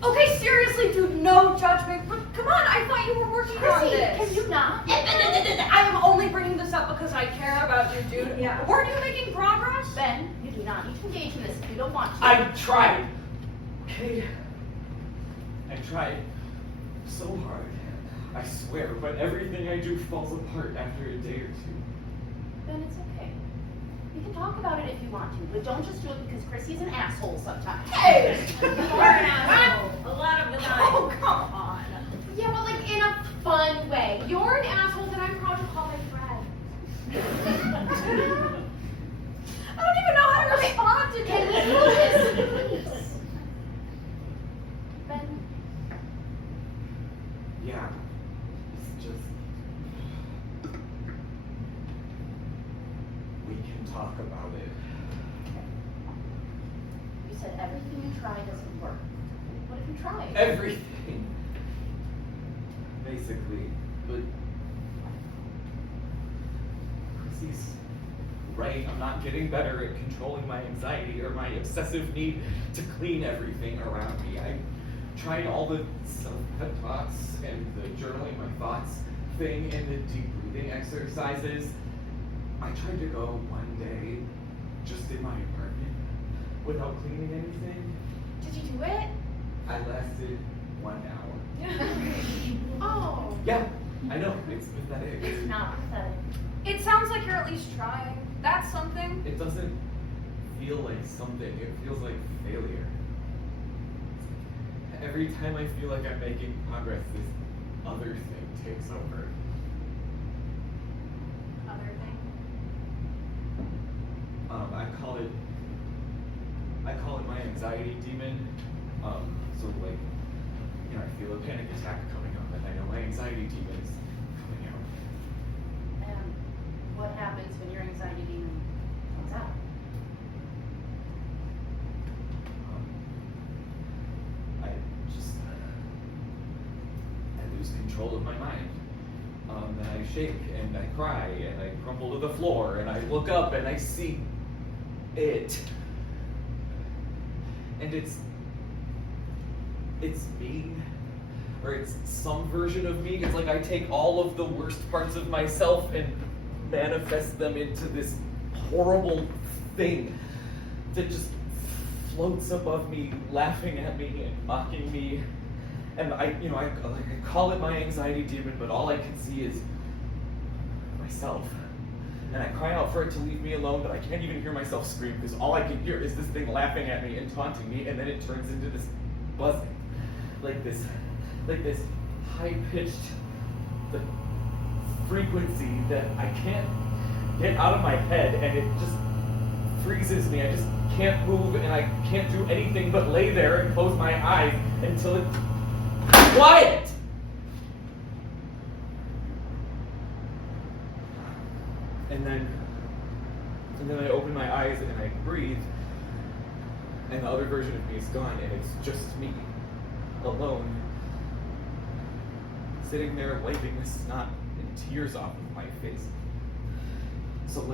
Okay, seriously, dude, no judgment. But come on, I thought you were working on Crissy, this. can you not? I am only bringing this up because I care about you, dude. Yeah. Weren't you making progress? Ben, you do not need to engage in this if you don't want to. I tried. Okay. I tried so hard. I swear, but everything I do falls apart after a day or two. Ben, it's okay. We can talk about it if you want to, but don't just do it because Crissy's an asshole sometimes. Hey! You're an asshole. A lot of the time. Oh, come on. Yeah, but like in a fun way. You're an asshole that I'm proud to call my friend. I don't even know how to respond to Can we this. do this, please? Ben, Yeah. It's just. We can talk about it. you said everything you try doesn't work. What if you try? Everything. Basically. But. Chrissy's right. I'm not getting better at controlling my anxiety or my obsessive need to clean everything around me. I tried all the self-pep talks and the journaling my thoughts thing and the deep breathing exercises. I tried to go one day just in my apartment without cleaning anything. Did you do it? I lasted 1 hour. Oh. Yeah, I know, it's pathetic. It's not pathetic. It sounds like you're at least trying. That's something. It doesn't feel like something, it feels like failure. Every time I feel like I'm making progress, this other thing takes over. it my anxiety demon. So like, I feel a panic attack coming up, and I know my anxiety demon is coming out. And what happens when your anxiety demon comes out? I lose control of my mind. And I shake, and I cry, and I crumble to the floor, and I look up, and I see it. And it's me, or it's some version of me. It's like I take all of the worst parts of myself and manifest them into this horrible thing that just floats above me, laughing at me and mocking me. And I call it my anxiety demon, but all I can see is myself. And I cry out for it to leave me alone, but I can't even hear myself scream, because all I can hear is this thing laughing at me and taunting me, and then it turns into this buzzing. Like this high-pitched frequency that I can't get out of my head, and it just freezes me. I just can't move, and I can't do anything but lay there and close my eyes until it's quiet. And then I open my eyes and I breathe, and the other version of me is gone, and it's just me, alone, sitting there wiping the snot and tears off of my face. So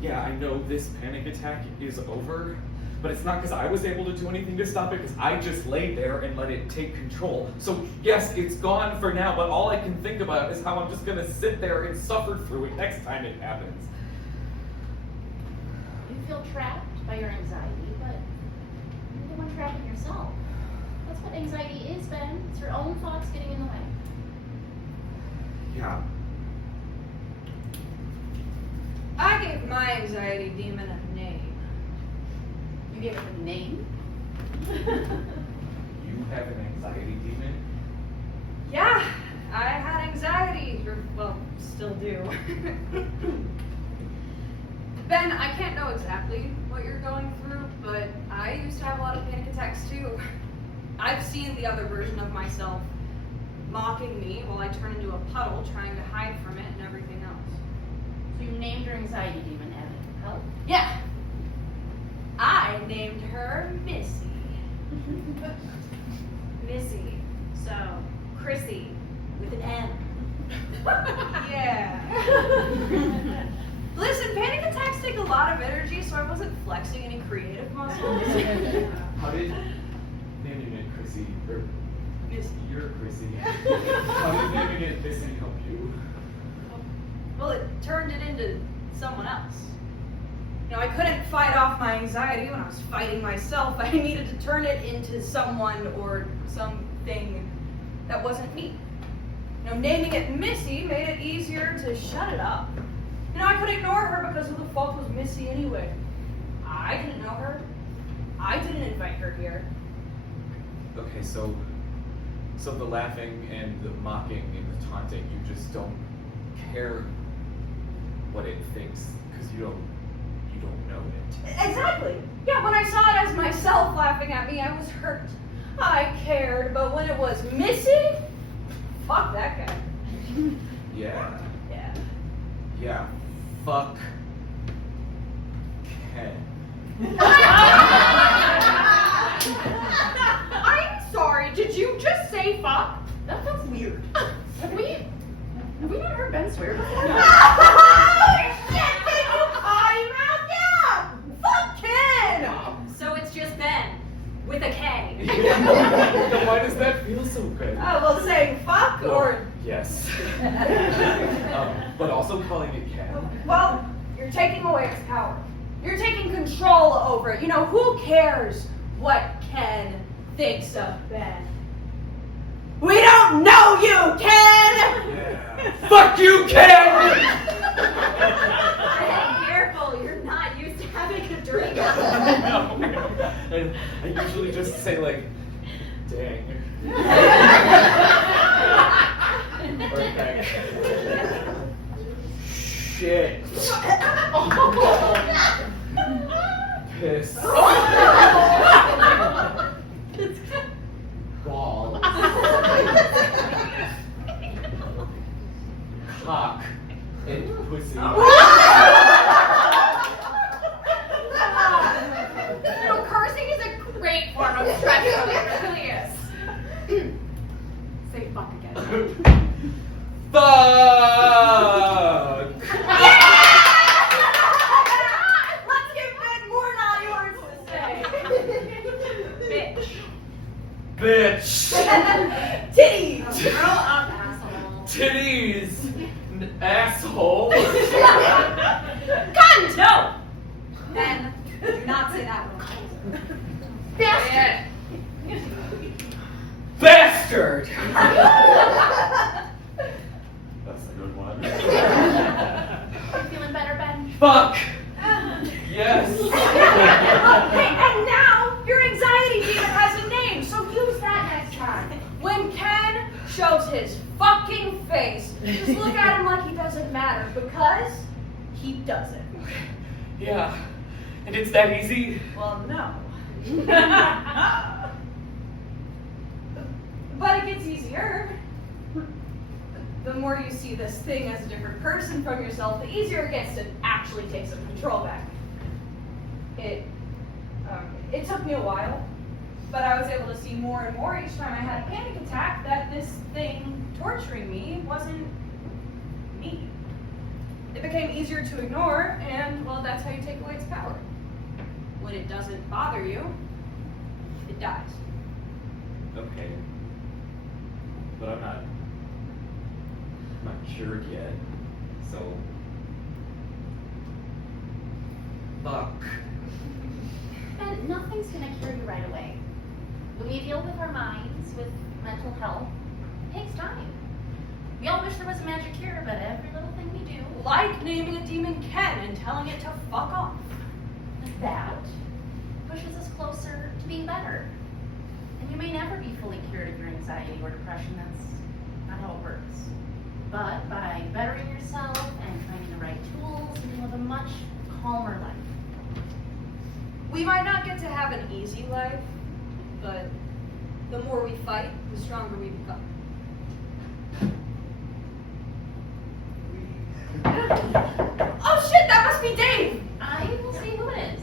yeah, I know this panic attack is over, but it's not because I was able to do anything to stop it, because I just laid there and let it take control. So yes, it's gone for now, but all I can think about is how I'm just gonna sit there and suffer through it next time it happens. You feel trapped by your anxiety, but you're the one trapping yourself. That's what anxiety is, Ben. It's your own thoughts getting in the way. Yeah. I gave my anxiety demon a name. You gave it a name? You have an anxiety demon? Yeah, I had anxiety, or, well, still do. Ben, I can't know exactly what you're going through, but I used to have a lot of panic attacks too. I've seen the other version of myself mocking me while I turn into a puddle trying to hide from it and everything else. So you named your anxiety demon and it helped? Yeah. I named her Missy. Missy. So, Crissy with an N. Yeah. Listen, panic attacks take a lot of energy, so I wasn't flexing any creative muscles. How did naming it Crissy, or Missy. you're Crissy, how did naming it Missy help you? Well, it turned it into someone else. I couldn't fight off my anxiety when I was fighting myself. I needed to turn it into someone or something that wasn't me. Naming it Missy made it easier to shut it up. I could ignore her because who the fuck was Missy anyway? I didn't know her. I didn't invite her here. Okay, so the laughing and the mocking and the taunting, you just don't care what it thinks because you don't know it. Exactly. Yeah, when I saw it as myself laughing at me, I was hurt. I cared, but when it was Missy, fuck that guy. Yeah. Yeah. Yeah. Fuck Ken. I'm sorry, did you just say fuck? That sounds weird. Have we not heard Ben swear before? So it's just Ben with a K. Then why does that feel so good? Well, saying fuck or... Yes. But also calling it Ken. Well, you're taking away its power. You're taking control over it. Who cares what Ken thinks of Ben? We don't know you, Ken! Yeah. Fuck you, Ken! Hey, careful, you're not used to having a drink. No. And I usually just say dang. Or Shit. cock and pussy. Cursing is a great form of stress, it really is. Say fuck again. Fuck! Let's give Ben more naughty words to say. Bitch. Titties. Grow up, asshole. Titties! Asshole! Cunt! No. Ben, do not say that word. Bastard! Bastard! That's a good one. You feeling better, Ben? Fuck! Yes! Hey, and now your anxiety demon has a name, so use that next time. When Ken shows his fucking face, just look at him like he doesn't matter, because he doesn't. Yeah. And it's that easy? Well, no. But it gets easier. The more you see this thing as a different person from yourself, the easier it gets to actually take some control back. It took me a while, but I was able to see more and more each time I had a panic attack that this thing torturing me wasn't me. It became easier to ignore, and, well, that's how you take away its power. When it doesn't bother you, it dies. Okay. But I'm not cured yet, so... Fuck. And nothing's gonna cure you right away. When we deal with our minds, with mental health, it takes time. We all wish there was a magic cure, but every little thing we do, Like naming a demon Ken and telling it to fuck off. that pushes us closer to being better. And you may never be fully cured of your anxiety or depression. That's not how it works. But by bettering yourself and finding the right tools, you will live a much calmer life. We might not get to have an easy life, but the more we fight, the stronger we become. Oh shit, that must be Dave! I will see who it is.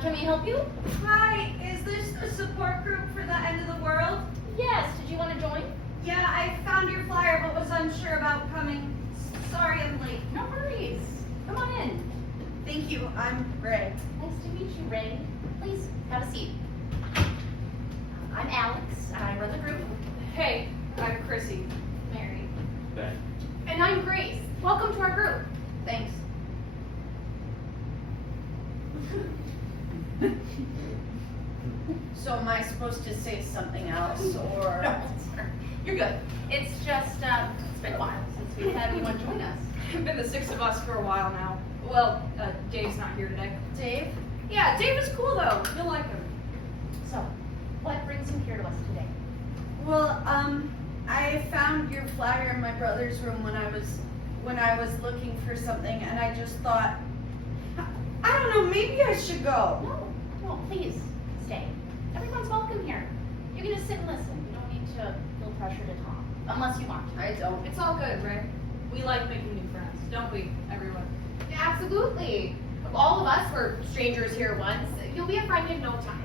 Can we help you? Hi, is this a support group for the end of the world? Yes, did you want to join? Yeah, I found your flyer but was unsure about coming. Sorry I'm late. No worries. Come on in. Thank you, I'm Ray. Nice to meet you, Ray. Please, have a seat. I'm Alex. I run the group. Hey, I'm Crissy. Mary. Ben. And I'm Grace. Welcome to our group. Thanks. So am I supposed to say something else, or? No, sorry. You're good. It's just, it's been a while since we've had anyone join us. It's been the six of us for a while now. Well, Dave's not here today. Dave? Yeah, Dave is cool though. You'll like him. So, what brings him here to us today? Well, I found your flyer in my brother's room when I was looking for something, and I just thought, I don't know, maybe I should go. No, please, stay. Everyone's welcome here. You can just sit and listen. You don't need to feel pressure to talk, unless you want to. I don't. It's all good, Ray. We like making new friends, don't we, everyone? Absolutely. If all of us were strangers here once, you'll be a friend in no time.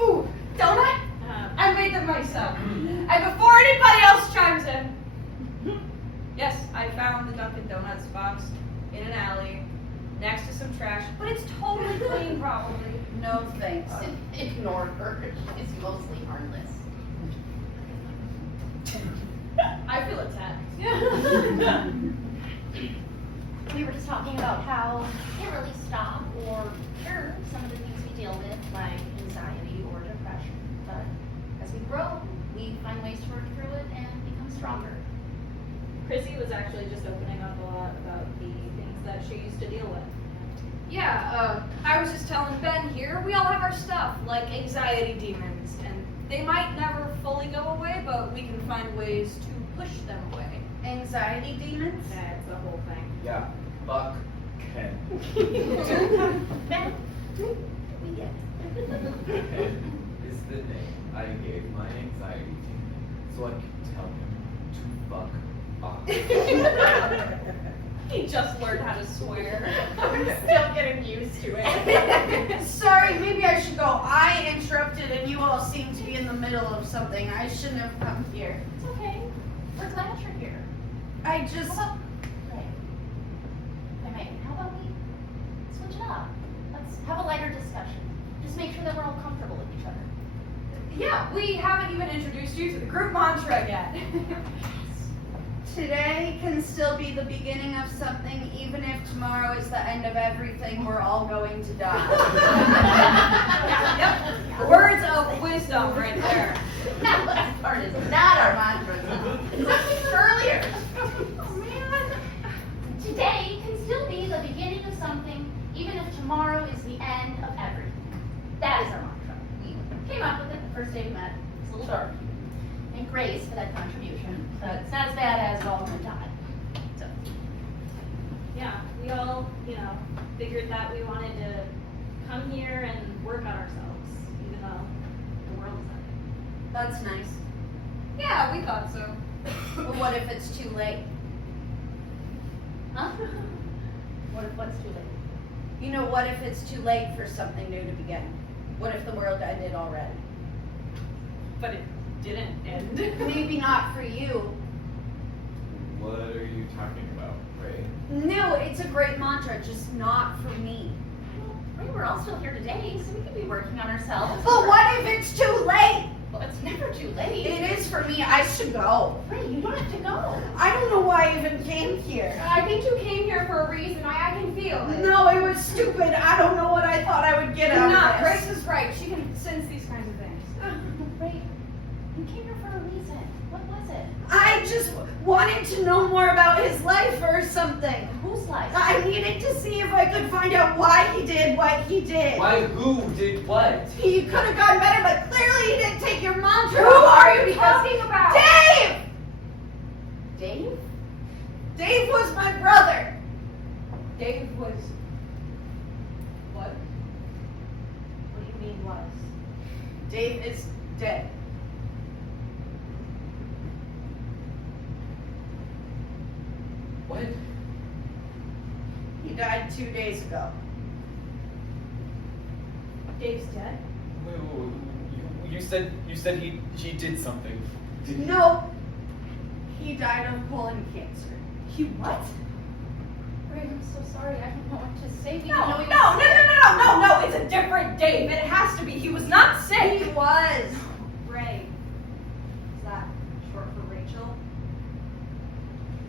Ooh, donut? I made them myself. And before anybody else chimes in, yes, I found the Dunkin' Donuts box in an alley next to some trash, but it's totally clean, probably. No thanks. Ignore her. She's mostly harmless. I feel attacked. We were just talking about how we can't really stop or cure some of the things we deal with, like anxiety or depression. But as we grow, we find ways to work through it and become stronger. Crissy was actually just opening up a lot about the things that she used to deal with. Yeah, I was just telling Ben here, we all have our stuff, like anxiety demons, and they might never fully go away, but we can find ways to push them away. Anxiety demons? Yeah, it's the whole thing. Yeah. Fuck Ken. Ben, we get it. Ken is the name I gave my anxiety demon so I could tell him to fuck off. He just learned how to swear. I'm still getting used to it. Sorry, maybe I should go. I interrupted and you all seem to be in the middle of something. I shouldn't have come here. It's okay. We're glad you're here. I just... How about, right. DeMay, how about we switch it up? Let's have a lighter discussion. Just make sure that we're all comfortable with each other. Yeah, we haven't even introduced you to the group mantra yet. Today can still be the beginning of something, even if tomorrow is the end of everything. We're all going to die. Yep. Words of wisdom right there. That last part is not our mantra. It's actually earlier. Oh man. Today can still be the beginning of something, even if tomorrow is the end of everything. That is our mantra. We came up with it the first day we met. It's a little dark. Thank Grace for that contribution, but it's not as bad as we're all going to die. So. Yeah, we all, figured that we wanted to come here and work on ourselves, even though the world is ending. That's nice. Yeah, we thought so. But what if it's too late? Huh? What's too late? What if it's too late for something new to begin? What if the world ended already? But it didn't end. Maybe not for you. What are you talking about, Ray? No, it's a great mantra, just not for me. Well, we're all still here today, so we could be working on ourselves. But what if it's too late? Well, it's never too late. It is for me. I should go. Ray, you don't have to go. I don't know why I even came here. I think you came here for a reason. I can feel it. No, it was stupid. I don't know what I thought I would get out of this. Grace is right. She can sense these kinds of things. Ray, you came here for a reason. What was it? I just wanted to know more about his life or something. Whose life? I needed to see if I could find out why he did what he did. Why who did what? He could have gotten better, but clearly he didn't take your mantra. Who are you talking about? Dave! Dave? Dave was my brother. Dave was... What? What do you mean was? Dave is dead. What? He died 2 days ago. Dave's dead? Wait, you said he did something. Did he? No. He died of colon cancer. He what? Ray, I'm so sorry. I don't know what to say. We No, didn't know no, he no, was no, sick. no, it's a different Dave. It has to be. He was not sick. He was. Ray. Is that short for Rachel?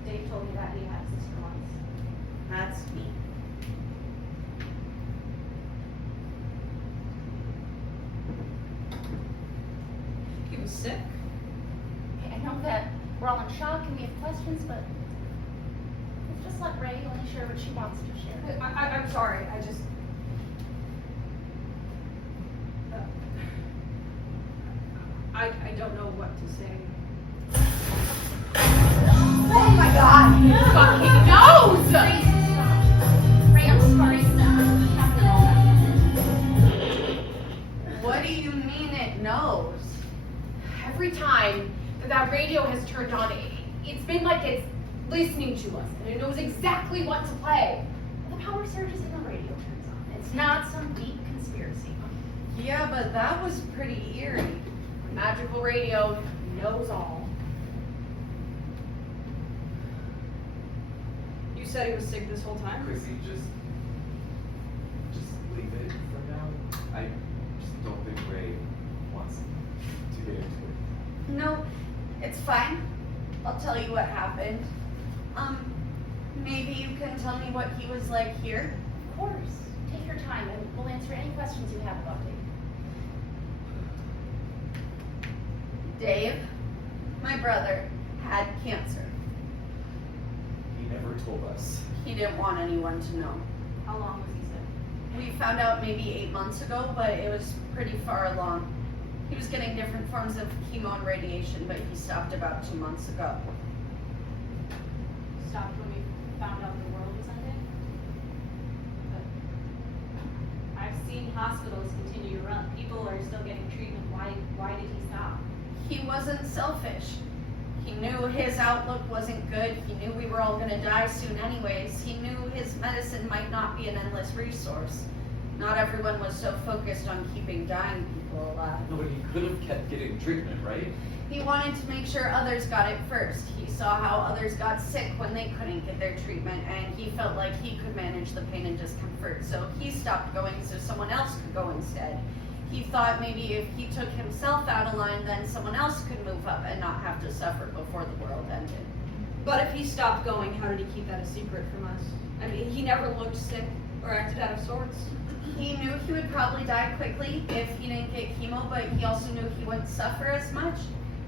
Dave told me that he had a sister once. That's me. He was sick. Okay, I know that we're all in shock and we have questions, but let's just let Ray only share what she wants to share. I'm sorry. I just... I don't know what to say. Oh my God! Fucking nose! Ray, I'm sorry. What do you mean it knows? Every time that radio has turned on, it's been like it's listening to us, and it knows exactly what to play. The power surges and the radio turns on. It's not some deep conspiracy. Yeah, but that was pretty eerie. Magical radio knows all. You said he was sick this whole time? Crissy, just leave it for now. I just don't think Ray wants to get into it. No, it's fine. I'll tell you what happened. Maybe you can tell me what he was like here? Of course. Take your time and we'll answer any questions you have about Dave. Dave, my brother, had cancer. He never told us. He didn't want anyone to know. How long was he sick? We found out maybe 8 months ago, but it was pretty far along. He was getting different forms of chemo and radiation, but he stopped about 2 months ago. Stopped when we found out the world was ending? But I've seen hospitals continue to run. People are still getting treatment. Why did he stop? He wasn't selfish. He knew his outlook wasn't good. He knew we were all gonna die soon anyways. He knew his medicine might not be an endless resource. Not everyone was so focused on keeping dying people alive. No, but he could have kept getting treatment, right? He wanted to make sure others got it first. He saw how others got sick when they couldn't get their treatment, and he felt like he could manage the pain and discomfort. So he stopped going so someone else could go instead. He thought maybe if he took himself out of line, then someone else could move up and not have to suffer before the world ended. But if he stopped going, how did he keep that a secret from us? I mean, he never looked sick or acted out of sorts. He knew he would probably die quickly if he didn't get chemo, but he also knew he wouldn't suffer as much.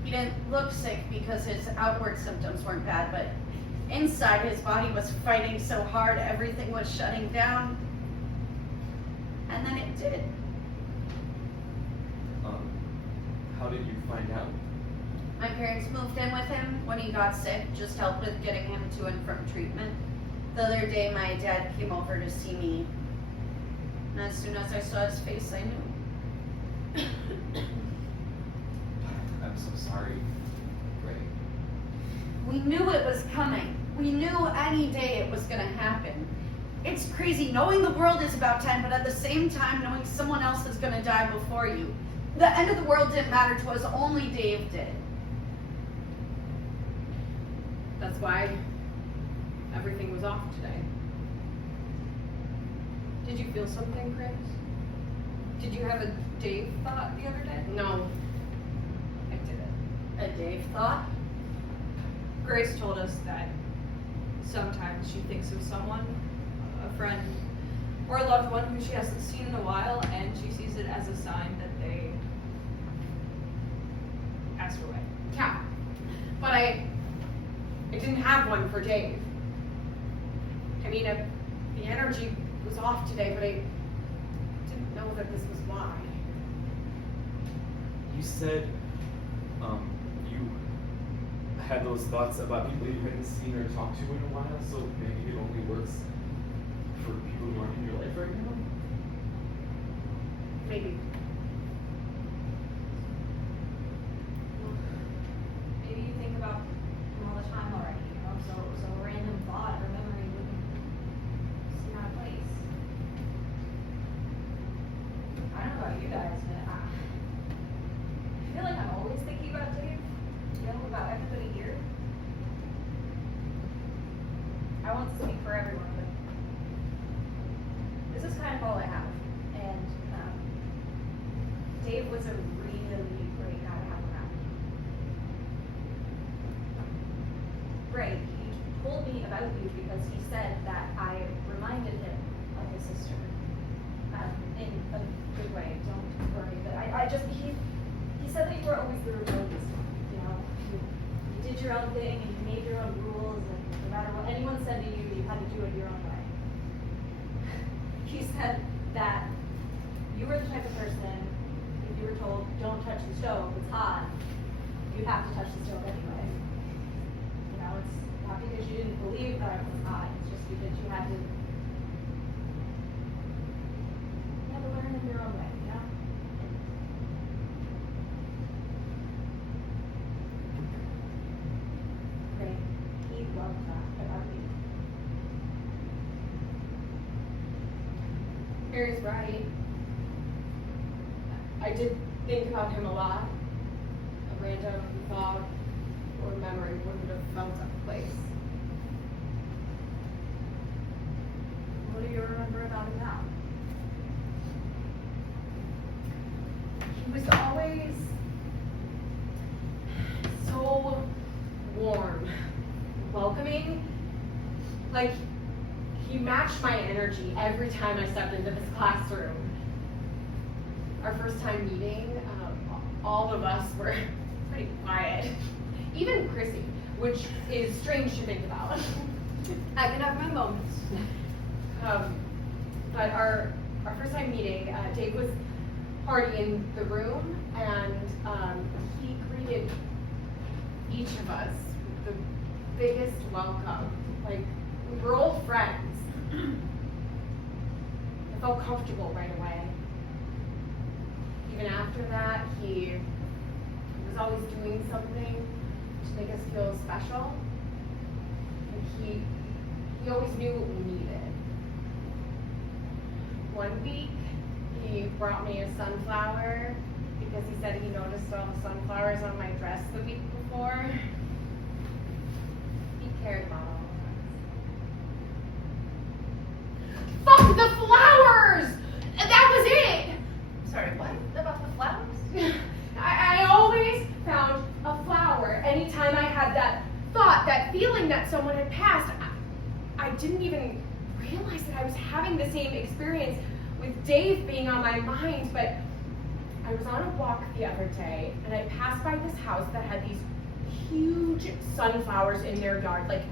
He didn't look sick because his outward symptoms weren't bad, but inside his body was fighting so hard, everything was shutting down. And then it did. How did you find out? My parents moved in with him when he got sick, just helped with getting him to and from treatment. The other day, my dad came over to see me. And as soon as I saw his face, I knew. I'm so sorry, Ray. We knew it was coming. We knew any day it was gonna happen. It's crazy knowing the world is about to end, but at the same time knowing someone else is gonna die before you. The end of the world didn't matter to us, only Dave did. That's why everything was off today. Did you feel something, Chris? Did you have a Dave thought the other day? No, I didn't. A Dave thought? Grace told us that sometimes she thinks of someone, a friend, or a loved one who she hasn't seen in a while, and she sees it as a sign that they passed away. Yeah, but I didn't have one for Dave. I mean, the energy was off today, but I didn't know that this was why. You said, you had those thoughts about people you hadn't seen or talked to in a while, so maybe it only works for people who aren't in your life right now? Maybe. Maybe you think about them all the time already, you know, so a random thought or memory wouldn't seem out of place. I don't know about you guys, but I feel like I'm always thinking about Dave, you know, about everybody here. I won't speak for everyone, but this is kind of all I have. And Dave was a really great guy to have around. Ray, he told me about you because he said that I reminded him of his sister. In a good way, don't worry. But he said that you were always the rebellious one. You know, you did your own thing and you made your own rules, and no matter what anyone said to you, you had to do it your own way. He said that you were the type of person, if you were told, don't touch the stove, it's hot, you'd have to touch the stove anyway. You know, it's not because you didn't believe that it was hot, it's just because you had to learn in your own way, you know? Great. He loved that about you. Mary's right. I did think about him a lot. A random thought or memory wouldn't have felt out of place. What do you remember about him now? He was always so warm, welcoming. Like, he matched my energy every time I stepped into this classroom. Our first time meeting, all of us were pretty quiet. Even Crissy, which is strange to think about. I can have my moments. But our first time meeting, Dave was already in the room, and he greeted each of us with the biggest welcome. Like, we were old friends. I felt comfortable right away. Even after that, he was always doing something. to make us feel special. And he always knew what we needed. One week, he brought me a sunflower because he said he noticed all the sunflowers on my dress the week before. He cared about all of us. Fuck the flowers! That was it! Sorry, what? About the flowers? I always found a flower anytime I had that thought, that feeling that someone had passed. I didn't even realize that I was having the same experience with Dave being on my mind, but I was on a walk the other day and I passed by this house that had these huge sunflowers in their yard, like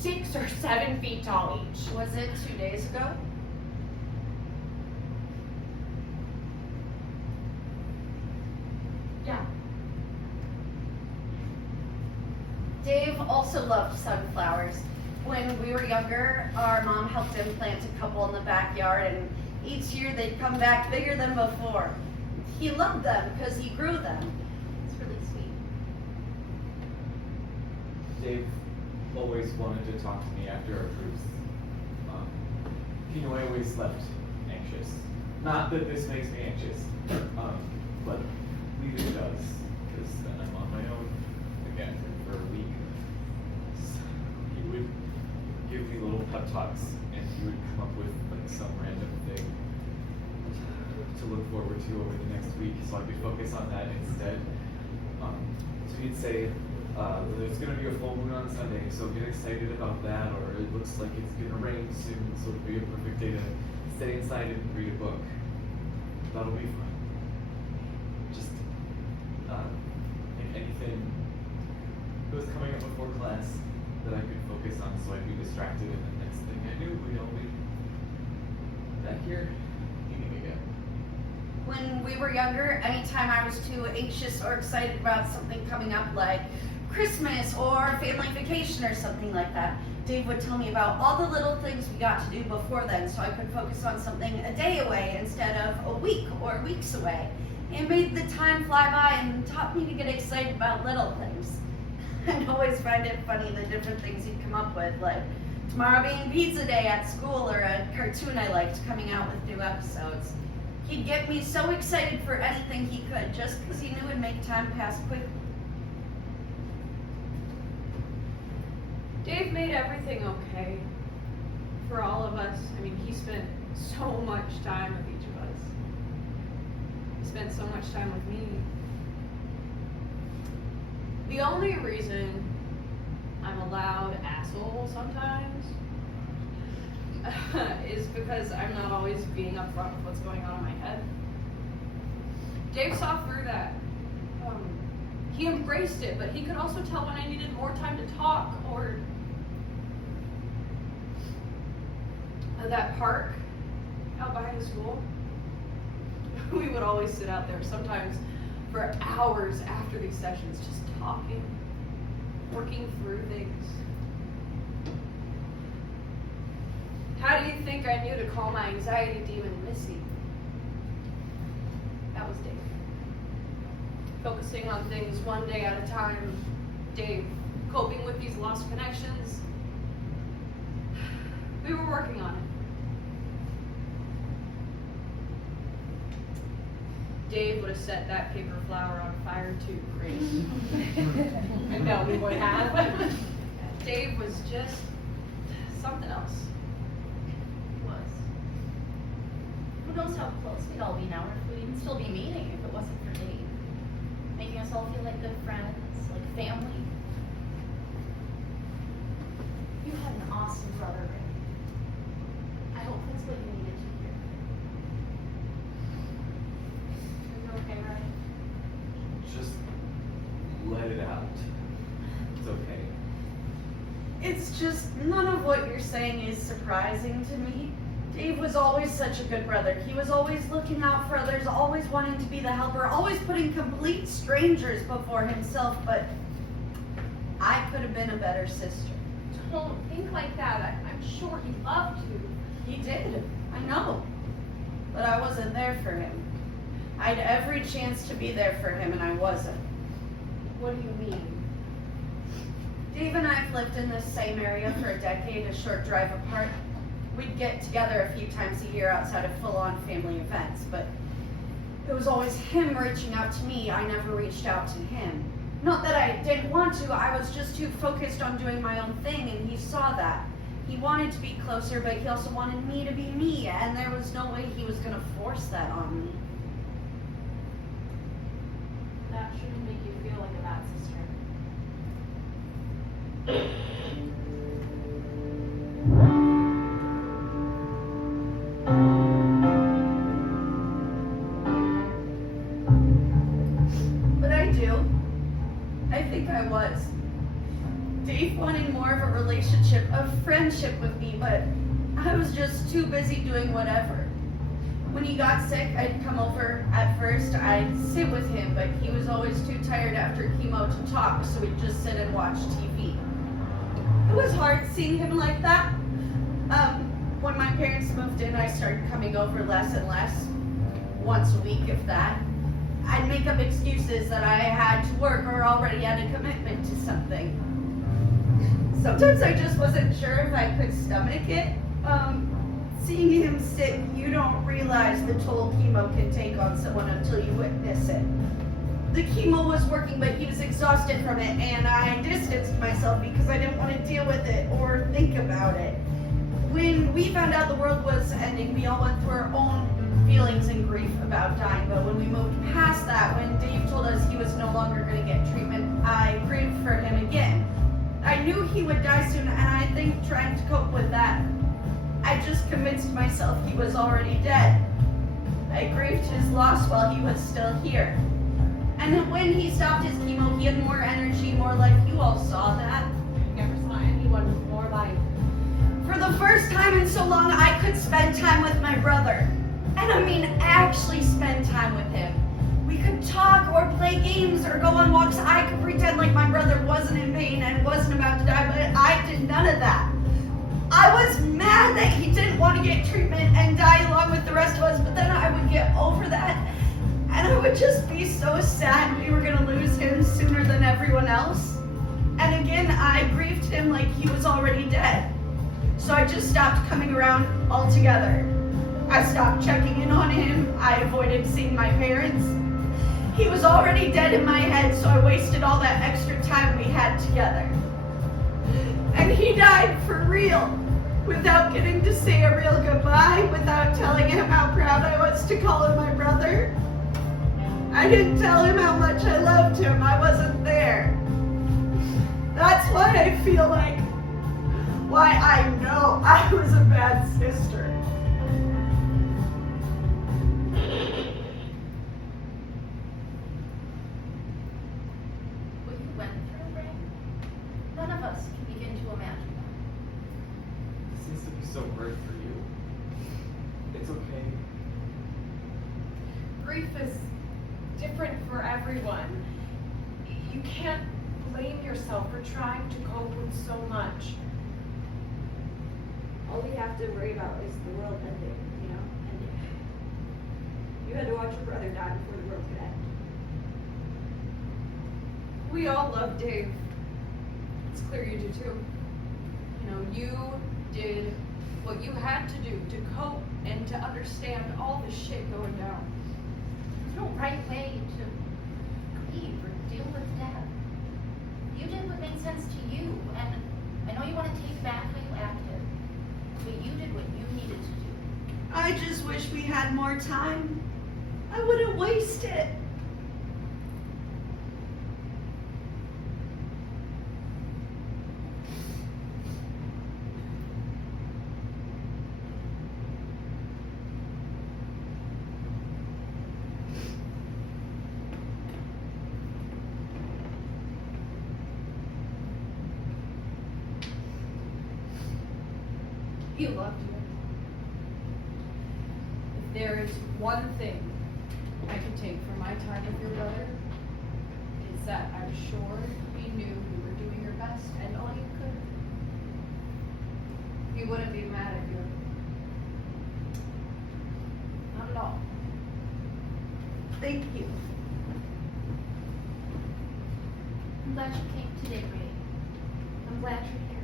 6 or 7 feet tall each. Was it 2 days ago? Yeah. Dave also loved sunflowers. When we were younger, our mom helped him plant a couple in the backyard, and each year they'd come back bigger than before. He loved them because he grew them. It's really sweet. Dave always wanted to talk to me after our proofs. I always left anxious. Not that this makes me anxious, but leaving does, because then I'm on my own again for a week. So he would give me little pep talks, and he would come up with like some random thing to look forward to over the next week, so I could focus on that instead. So he'd say, there's going to be a full moon on Sunday, so get excited about that, or it looks like it's going to rain soon, so it'll be a perfect day to stay inside and read a book. That'll be fun. Just, if anything that was coming up before class that I could focus on so I'd be distracted, and the next thing I knew, we'd all be back here meeting again. When we were younger, anytime I was too anxious or excited about something coming up, like Christmas or family vacation or something like that, Dave would tell me about all the little things we got to do before then so I could focus on something a day away instead of a week or weeks away. It made the time fly by and taught me to get excited about little things. I'd always find it funny the different things he'd come up with, like tomorrow being pizza day at school or a cartoon I liked coming out with new episodes. He'd get me so excited for anything he could just because he knew it'd make time pass quickly. Dave made everything okay for all of us. I mean, he spent so much time with each of us. He spent so much time with me. The only reason I'm a loud asshole sometimes is because I'm not always being upfront with what's going on in my head. Dave saw through that. He embraced it, but he could also tell when I needed more time to talk, or that park out behind the school. We would always sit out there, sometimes for hours after these sessions, just talking, working through things. How do you think I knew to call my anxiety demon Missy? That was Dave. Focusing on things one day at a time. Dave, coping with these lost connections. We were working on it. Dave would have set that paper flower on fire too, Grace. I know we would have. Dave was just something else. He was. Who knows how close we'd all be now, or if we'd even still be meeting if it wasn't for Dave. Making us all feel like good friends, like family. You had an awesome brother, Ray. I hope that's what you needed to hear. Are you okay, Ray? Just let it out. It's okay. It's just none of what you're saying is surprising to me. Dave was always such a good brother. He was always looking out for others, always wanting to be the helper, always putting complete strangers before himself, but I could have been a better sister. Don't think like that. I'm sure he loved you. He did, I know. But I wasn't there for him. I had every chance to be there for him, and I wasn't. What do you mean? Dave and I have lived in this same area for a decade, a short drive apart. We'd get together a few times a year outside of full-on family events, but it was always him reaching out to me. I never reached out to him. Not that I didn't want to, I was just too focused on doing my own thing, and he saw that. He wanted to be closer, but he also wanted me to be me, and there was no way he was gonna force that on me. That shouldn't make you feel like a bad sister. But I do. I think I was. Dave wanted more of a relationship, a friendship with me, but I was just too busy doing whatever. When he got sick, I'd come over. At first, I'd sit with him, but he was always too tired after chemo to talk, so we'd just sit and watch TV. It was hard seeing him like that. When my parents moved in, I started coming over less and less, once a week if that. I'd make up excuses that I had to work or already had a commitment to something. Sometimes I just wasn't sure if I could stomach it. Seeing him sick, you don't realize the toll chemo can take on someone until you witness it. The chemo was working, but he was exhausted from it, and I distanced myself because I didn't want to deal with it or think about it. When we found out the world was ending, we all went through our own feelings and grief about dying, but when we moved past that, when Dave told us he was no longer going to get treatment, I grieved for him again. I knew he would die soon, and I think trying to cope with that, I just convinced myself he was already dead. I grieved his loss while he was still here. And then when he stopped his chemo, he had more energy, more life. You all saw that. I never saw anyone with more life. For the first time in so long, I could spend time with my brother. And I mean actually spend time with him. We could talk or play games or go on walks. I could pretend like my brother wasn't in pain and wasn't about to die, but I did none of that. I was mad that he didn't want to get treatment and die along with the rest of us, but then I would get over that, and I would just be so sad we were going to lose him sooner than everyone else. And again, I grieved him like he was already dead. So I just stopped coming around altogether. I stopped checking in on him. I avoided seeing my parents. He was already dead in my head, so I wasted all that extra time we had together. And he died for real, without getting to say a real goodbye, without telling him how proud I was to call him my brother. I didn't tell him how much I loved him. I wasn't there. That's why I feel like, why I know I was a bad sister. What you went through, Ray, none of us can begin to imagine that. It seems to be so hard for you. It's okay. Grief is different for everyone. You can't blame yourself for trying to cope with so much. All we have to worry about is the world ending, you know? And you had to watch your brother die before the world could end. We all love Dave. It's clear you do too. You know, you did what you had to do to cope and to understand all the shit going down. There's no right way to grieve or deal with death. You did what made sense to you, and I know you want to take back how you acted, but you did what you needed to do. I just wish we had more time. I wouldn't waste it. He loved you. If there is one thing I can take from my time with your brother, it's that I'm sure he knew you were doing your best and all you could. He wouldn't be mad at you. Not at all. Thank you. I'm glad you came today, Ray. glad you're here.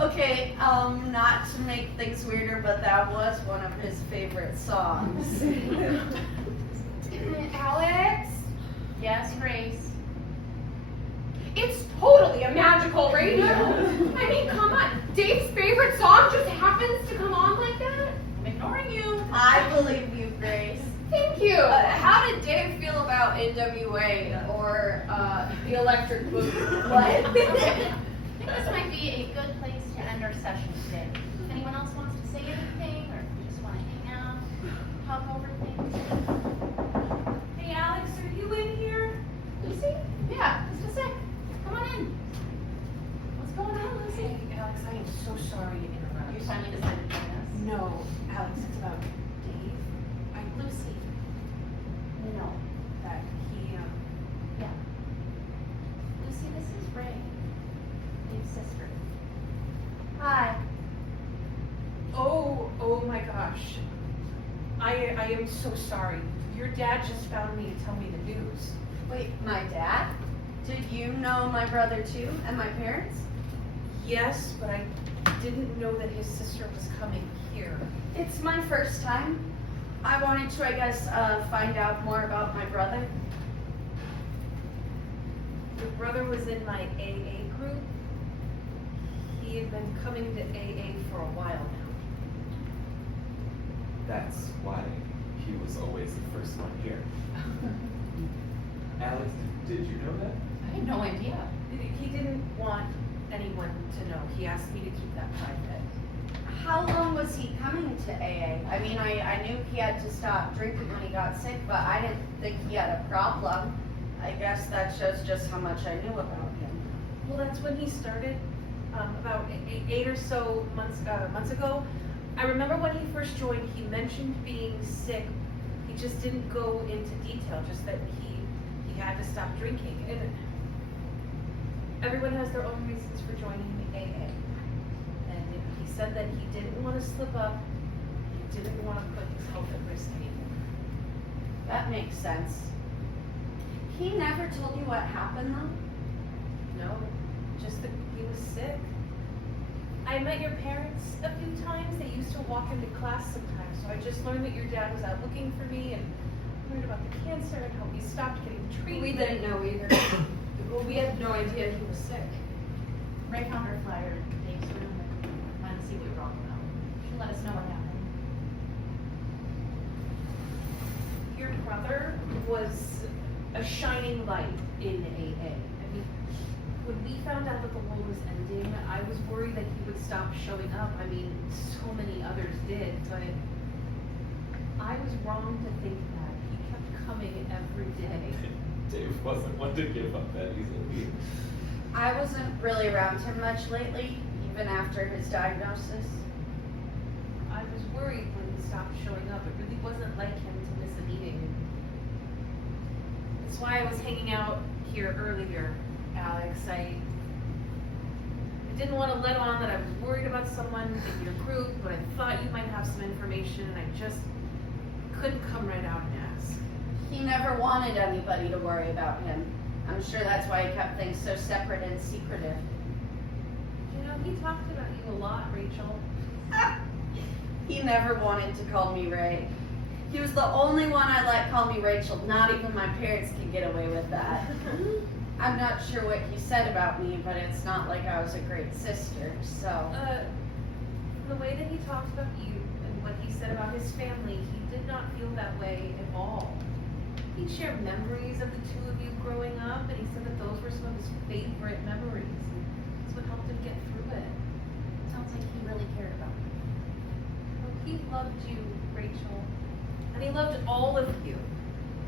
Okay, not to make things weirder, but that was one of his favorite songs. Alex? Yes, Grace. It's totally a magical radio. I mean, come on. Dave's favorite song just happens to come on like that? I'm ignoring you. I believe you, Grace. Thank you. How did Dave feel about NWA or the Electric Boogaloo? What? I think this might be a good place to end our session today. If anyone else wants to say anything, or if you just want to hang out, talk over things. Hey Alex, are you in here? Lucy? Yeah, just a sec. Come on in. What's going on, Lucy? Hey Alex, I am so sorry to interrupt. You finally decided to join us. No, Alex, it's about Dave. Lucy. No. That he, Yeah. Lucy, this is Ray. Dave's sister. Hi. Oh my gosh. I am so sorry. Your dad just found me to tell me the news. Wait, my dad? Did you know my brother too, and my parents? Yes, but I didn't know that his sister was coming here. It's my first time. I wanted to, I guess, find out more about my brother. Your brother was in my AA group. He had been coming to AA for a while now. That's why he was always the first one here. Alex, did you know that? I had no idea. He didn't want anyone to know. He asked me to keep that private. How long was he coming to AA? I mean, I knew he had to stop drinking when he got sick, but I didn't think he had a problem. I guess that shows just how much I knew about him. Well, that's when he started, about eight or so months ago. I remember when he first joined, he mentioned being sick. He just didn't go into detail, just that he had to stop drinking. And everyone has their own reasons for joining AA. And he said that he didn't want to slip up. He didn't want to put his health at risk anymore. That makes sense. He never told you what happened though? No, just that he was sick. I met your parents a few times. They used to walk into class sometimes, so I just learned that your dad was out looking for me and learned about the cancer and how he stopped getting treatment. We didn't know either. Well, we had no idea he was sick. Ray found her flyer in Dave's room and wanted to see what we were all about. She let us know what happened. Your brother was a shining light in AA. I mean, when we found out that the world was ending, I was worried that he would stop showing up. I mean, so many others did, but I was wrong to think that. He kept coming every day. Dave wasn't one to give up that easily. I wasn't really around him much lately, even after his diagnosis. I was worried when he stopped showing up. It really wasn't like him to miss a meeting. That's why I was hanging out here earlier, Alex. I didn't want to let on that I was worried about someone in your group, but I thought you might have some information, and I just couldn't come right out and ask. He never wanted anybody to worry about him. I'm sure that's why he kept things so separate and secretive. You know, he talked about you a lot, Rachel. He never wanted to call me Ray. He was the only one I let call me Rachel. Not even my parents can get away with that. I'm not sure what he said about me, but it's not like I was a great sister, so. The way that he talked about you and what he said about his family, he did not feel that way at all. he'd share memories of the two of you growing up, and he said that those were some of his favorite memories. It's what helped him get through it. Sounds like he really cared about me. Well, he loved you, Rachel. And he loved all of you.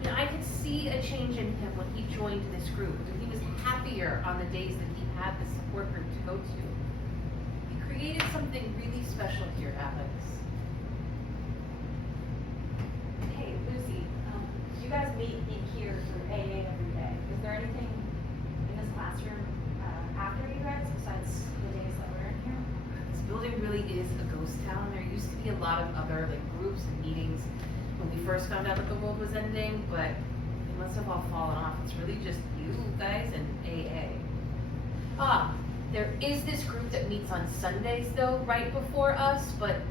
You know, I could see a change in him when he joined this group. And he was happier on the days that he had the support group to go to. He created something really special here, Alex. Hey, Lucy, you guys meet in here through AA every day. Is there anything in this classroom after you guys besides the days that we're in here? This building really is a ghost town. There used to be a lot of other groups and meetings when we first found out that the world was ending, but they must have all fallen off. It's really just you guys and AA. There is this group that meets on Sundays though, right before us, but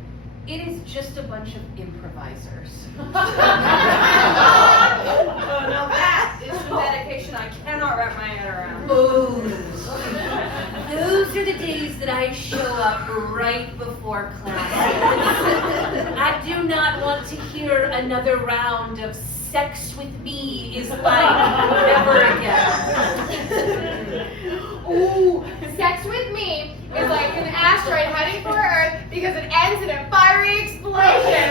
it is just a bunch of improvisers. Oh, now that is some medication I cannot wrap my head around. Those are the days that I show up right before class. I do not want to hear another round of sex with me is life never again. Ooh, sex with me is like an asteroid heading for Earth because it ends in a fiery explosion.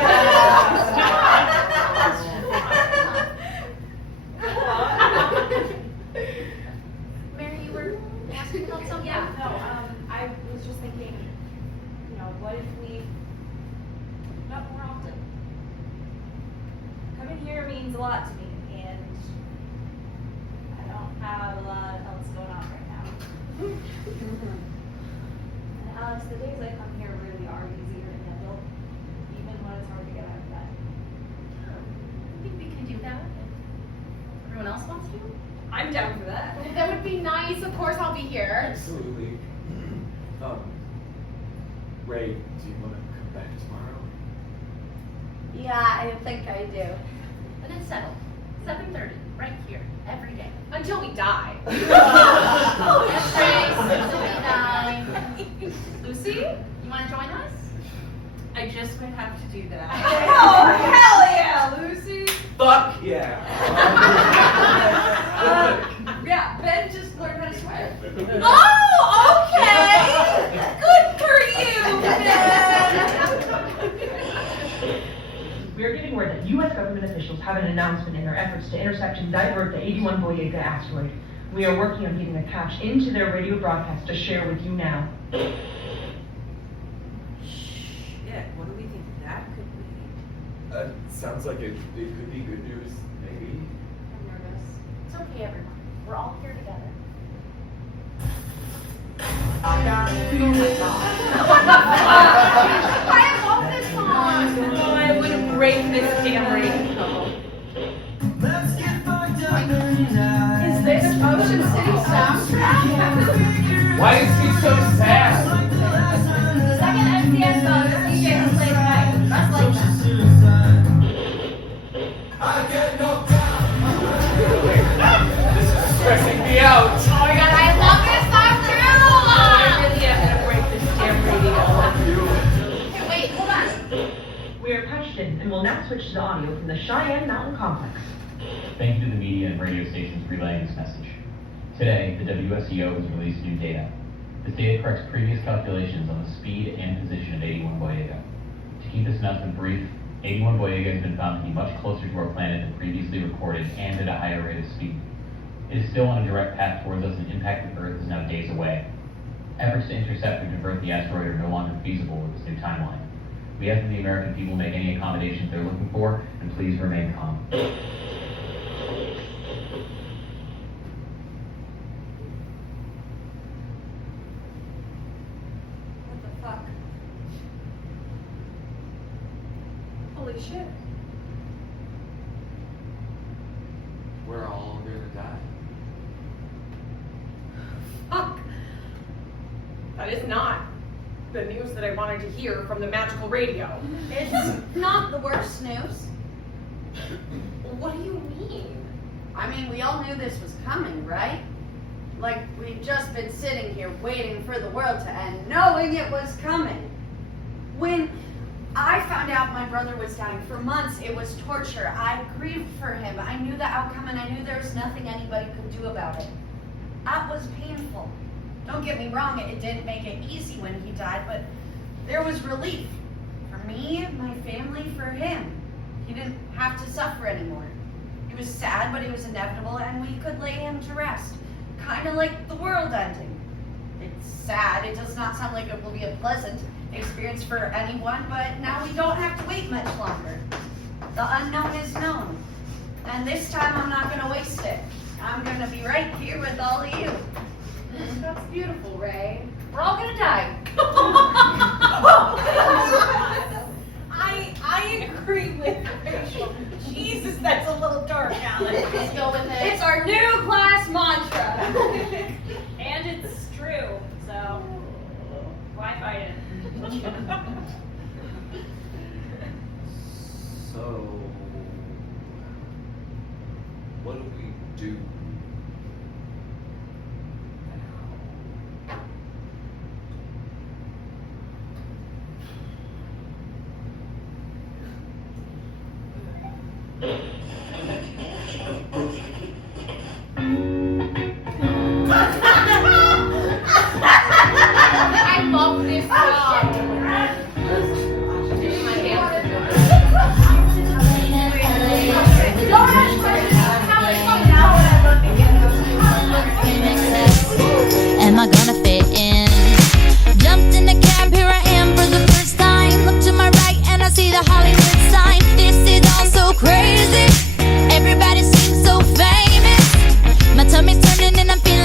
Mary, you were asking about something? Yeah, no, I was just thinking, you know, what if we met more often? Coming here means a lot to me, and I don't have a lot else going on right now. And Alex, the days I come here really are easier to handle, even when it's hard to get out of bed. I think we can do that if everyone else wants to. I'm down for that. That would be nice. Of course, I'll be here. Absolutely. Ray, do you want to come back tomorrow? Yeah, I think I do. Then it's settled. 7:30, right here, every day. Until we die. That's right. Until we die. Lucy, you want to join us? I just might have to do that. Oh, hell yeah, Lucy! Fuck yeah! Yeah, Ben just learned how to swear. Oh, okay. Good for you, We are getting word that U.S. government officials have an announcement in their efforts to intercept and divert the 81 Boyega asteroid. We are working on getting a patch into their radio broadcast to share with you now. Shit, what do we think that could be? Sounds like it could be good news, maybe. I'm nervous. It's okay, everyone. We're all here together. I love this song. Oh, I would break this damn radio. Is this Ocean City soundtrack? Why is he so sad? The second MCS song is DJ who played right. Just like that. This is stressing me out. Oh my god, I love this song too! I really am gonna break this damn radio. Hey, wait, hold on. We are patched in and will now switch to the audio from the Cheyenne Mountain Complex. Thank you to the media and radio stations relaying this message. Today, the WSEO has released new data. This data corrects previous calculations on the speed and position of 81 Boyega. To keep this announcement brief, 81 Boyega has been found to be much closer to our planet than previously recorded and at a higher rate of speed. It is still on a direct path towards us, and impact with Earth is now days away. Efforts to intercept or divert the asteroid are no longer feasible with this new timeline. We ask that the American people make any accommodations they're looking for, and please remain calm. What the fuck? Holy shit. We're all gonna die. Fuck. That is not the news that I wanted to hear from the magical radio. It's not the worst news. What do you mean? I mean, we all knew this was coming, right? Like, we've just been sitting here waiting for the world to end, knowing it was coming. When I found out my brother was dying. For months, it was torture. I grieved for him. I knew the outcome, and I knew there was nothing anybody could do about it. That was painful. Don't get me wrong, it didn't make it easy when he died, but there was relief. For me, my family, for him. He didn't have to suffer anymore. It was sad, but it was inevitable, and we could lay him to rest. Kind of like the world ending. It's sad. It does not sound like it will be a pleasant experience for anyone, but now we don't have to wait much longer. The unknown is known. And this time I'm not going to waste it. I'm going to be right here with all of you. That's beautiful, Ray. We're all gonna die. I agree with Rachel. Jesus, that's a little dark, Alan. Let's go with it. It's our new class mantra. And it's true, so why fight it? So, what do we do? I love this song. My Am I gonna fit in? Jumped in the cab, here I am for the first time. Look to my right and I see the Hollywood sign. This is all so crazy. Everybody seems so famous. My tummy's turning and I'm feeling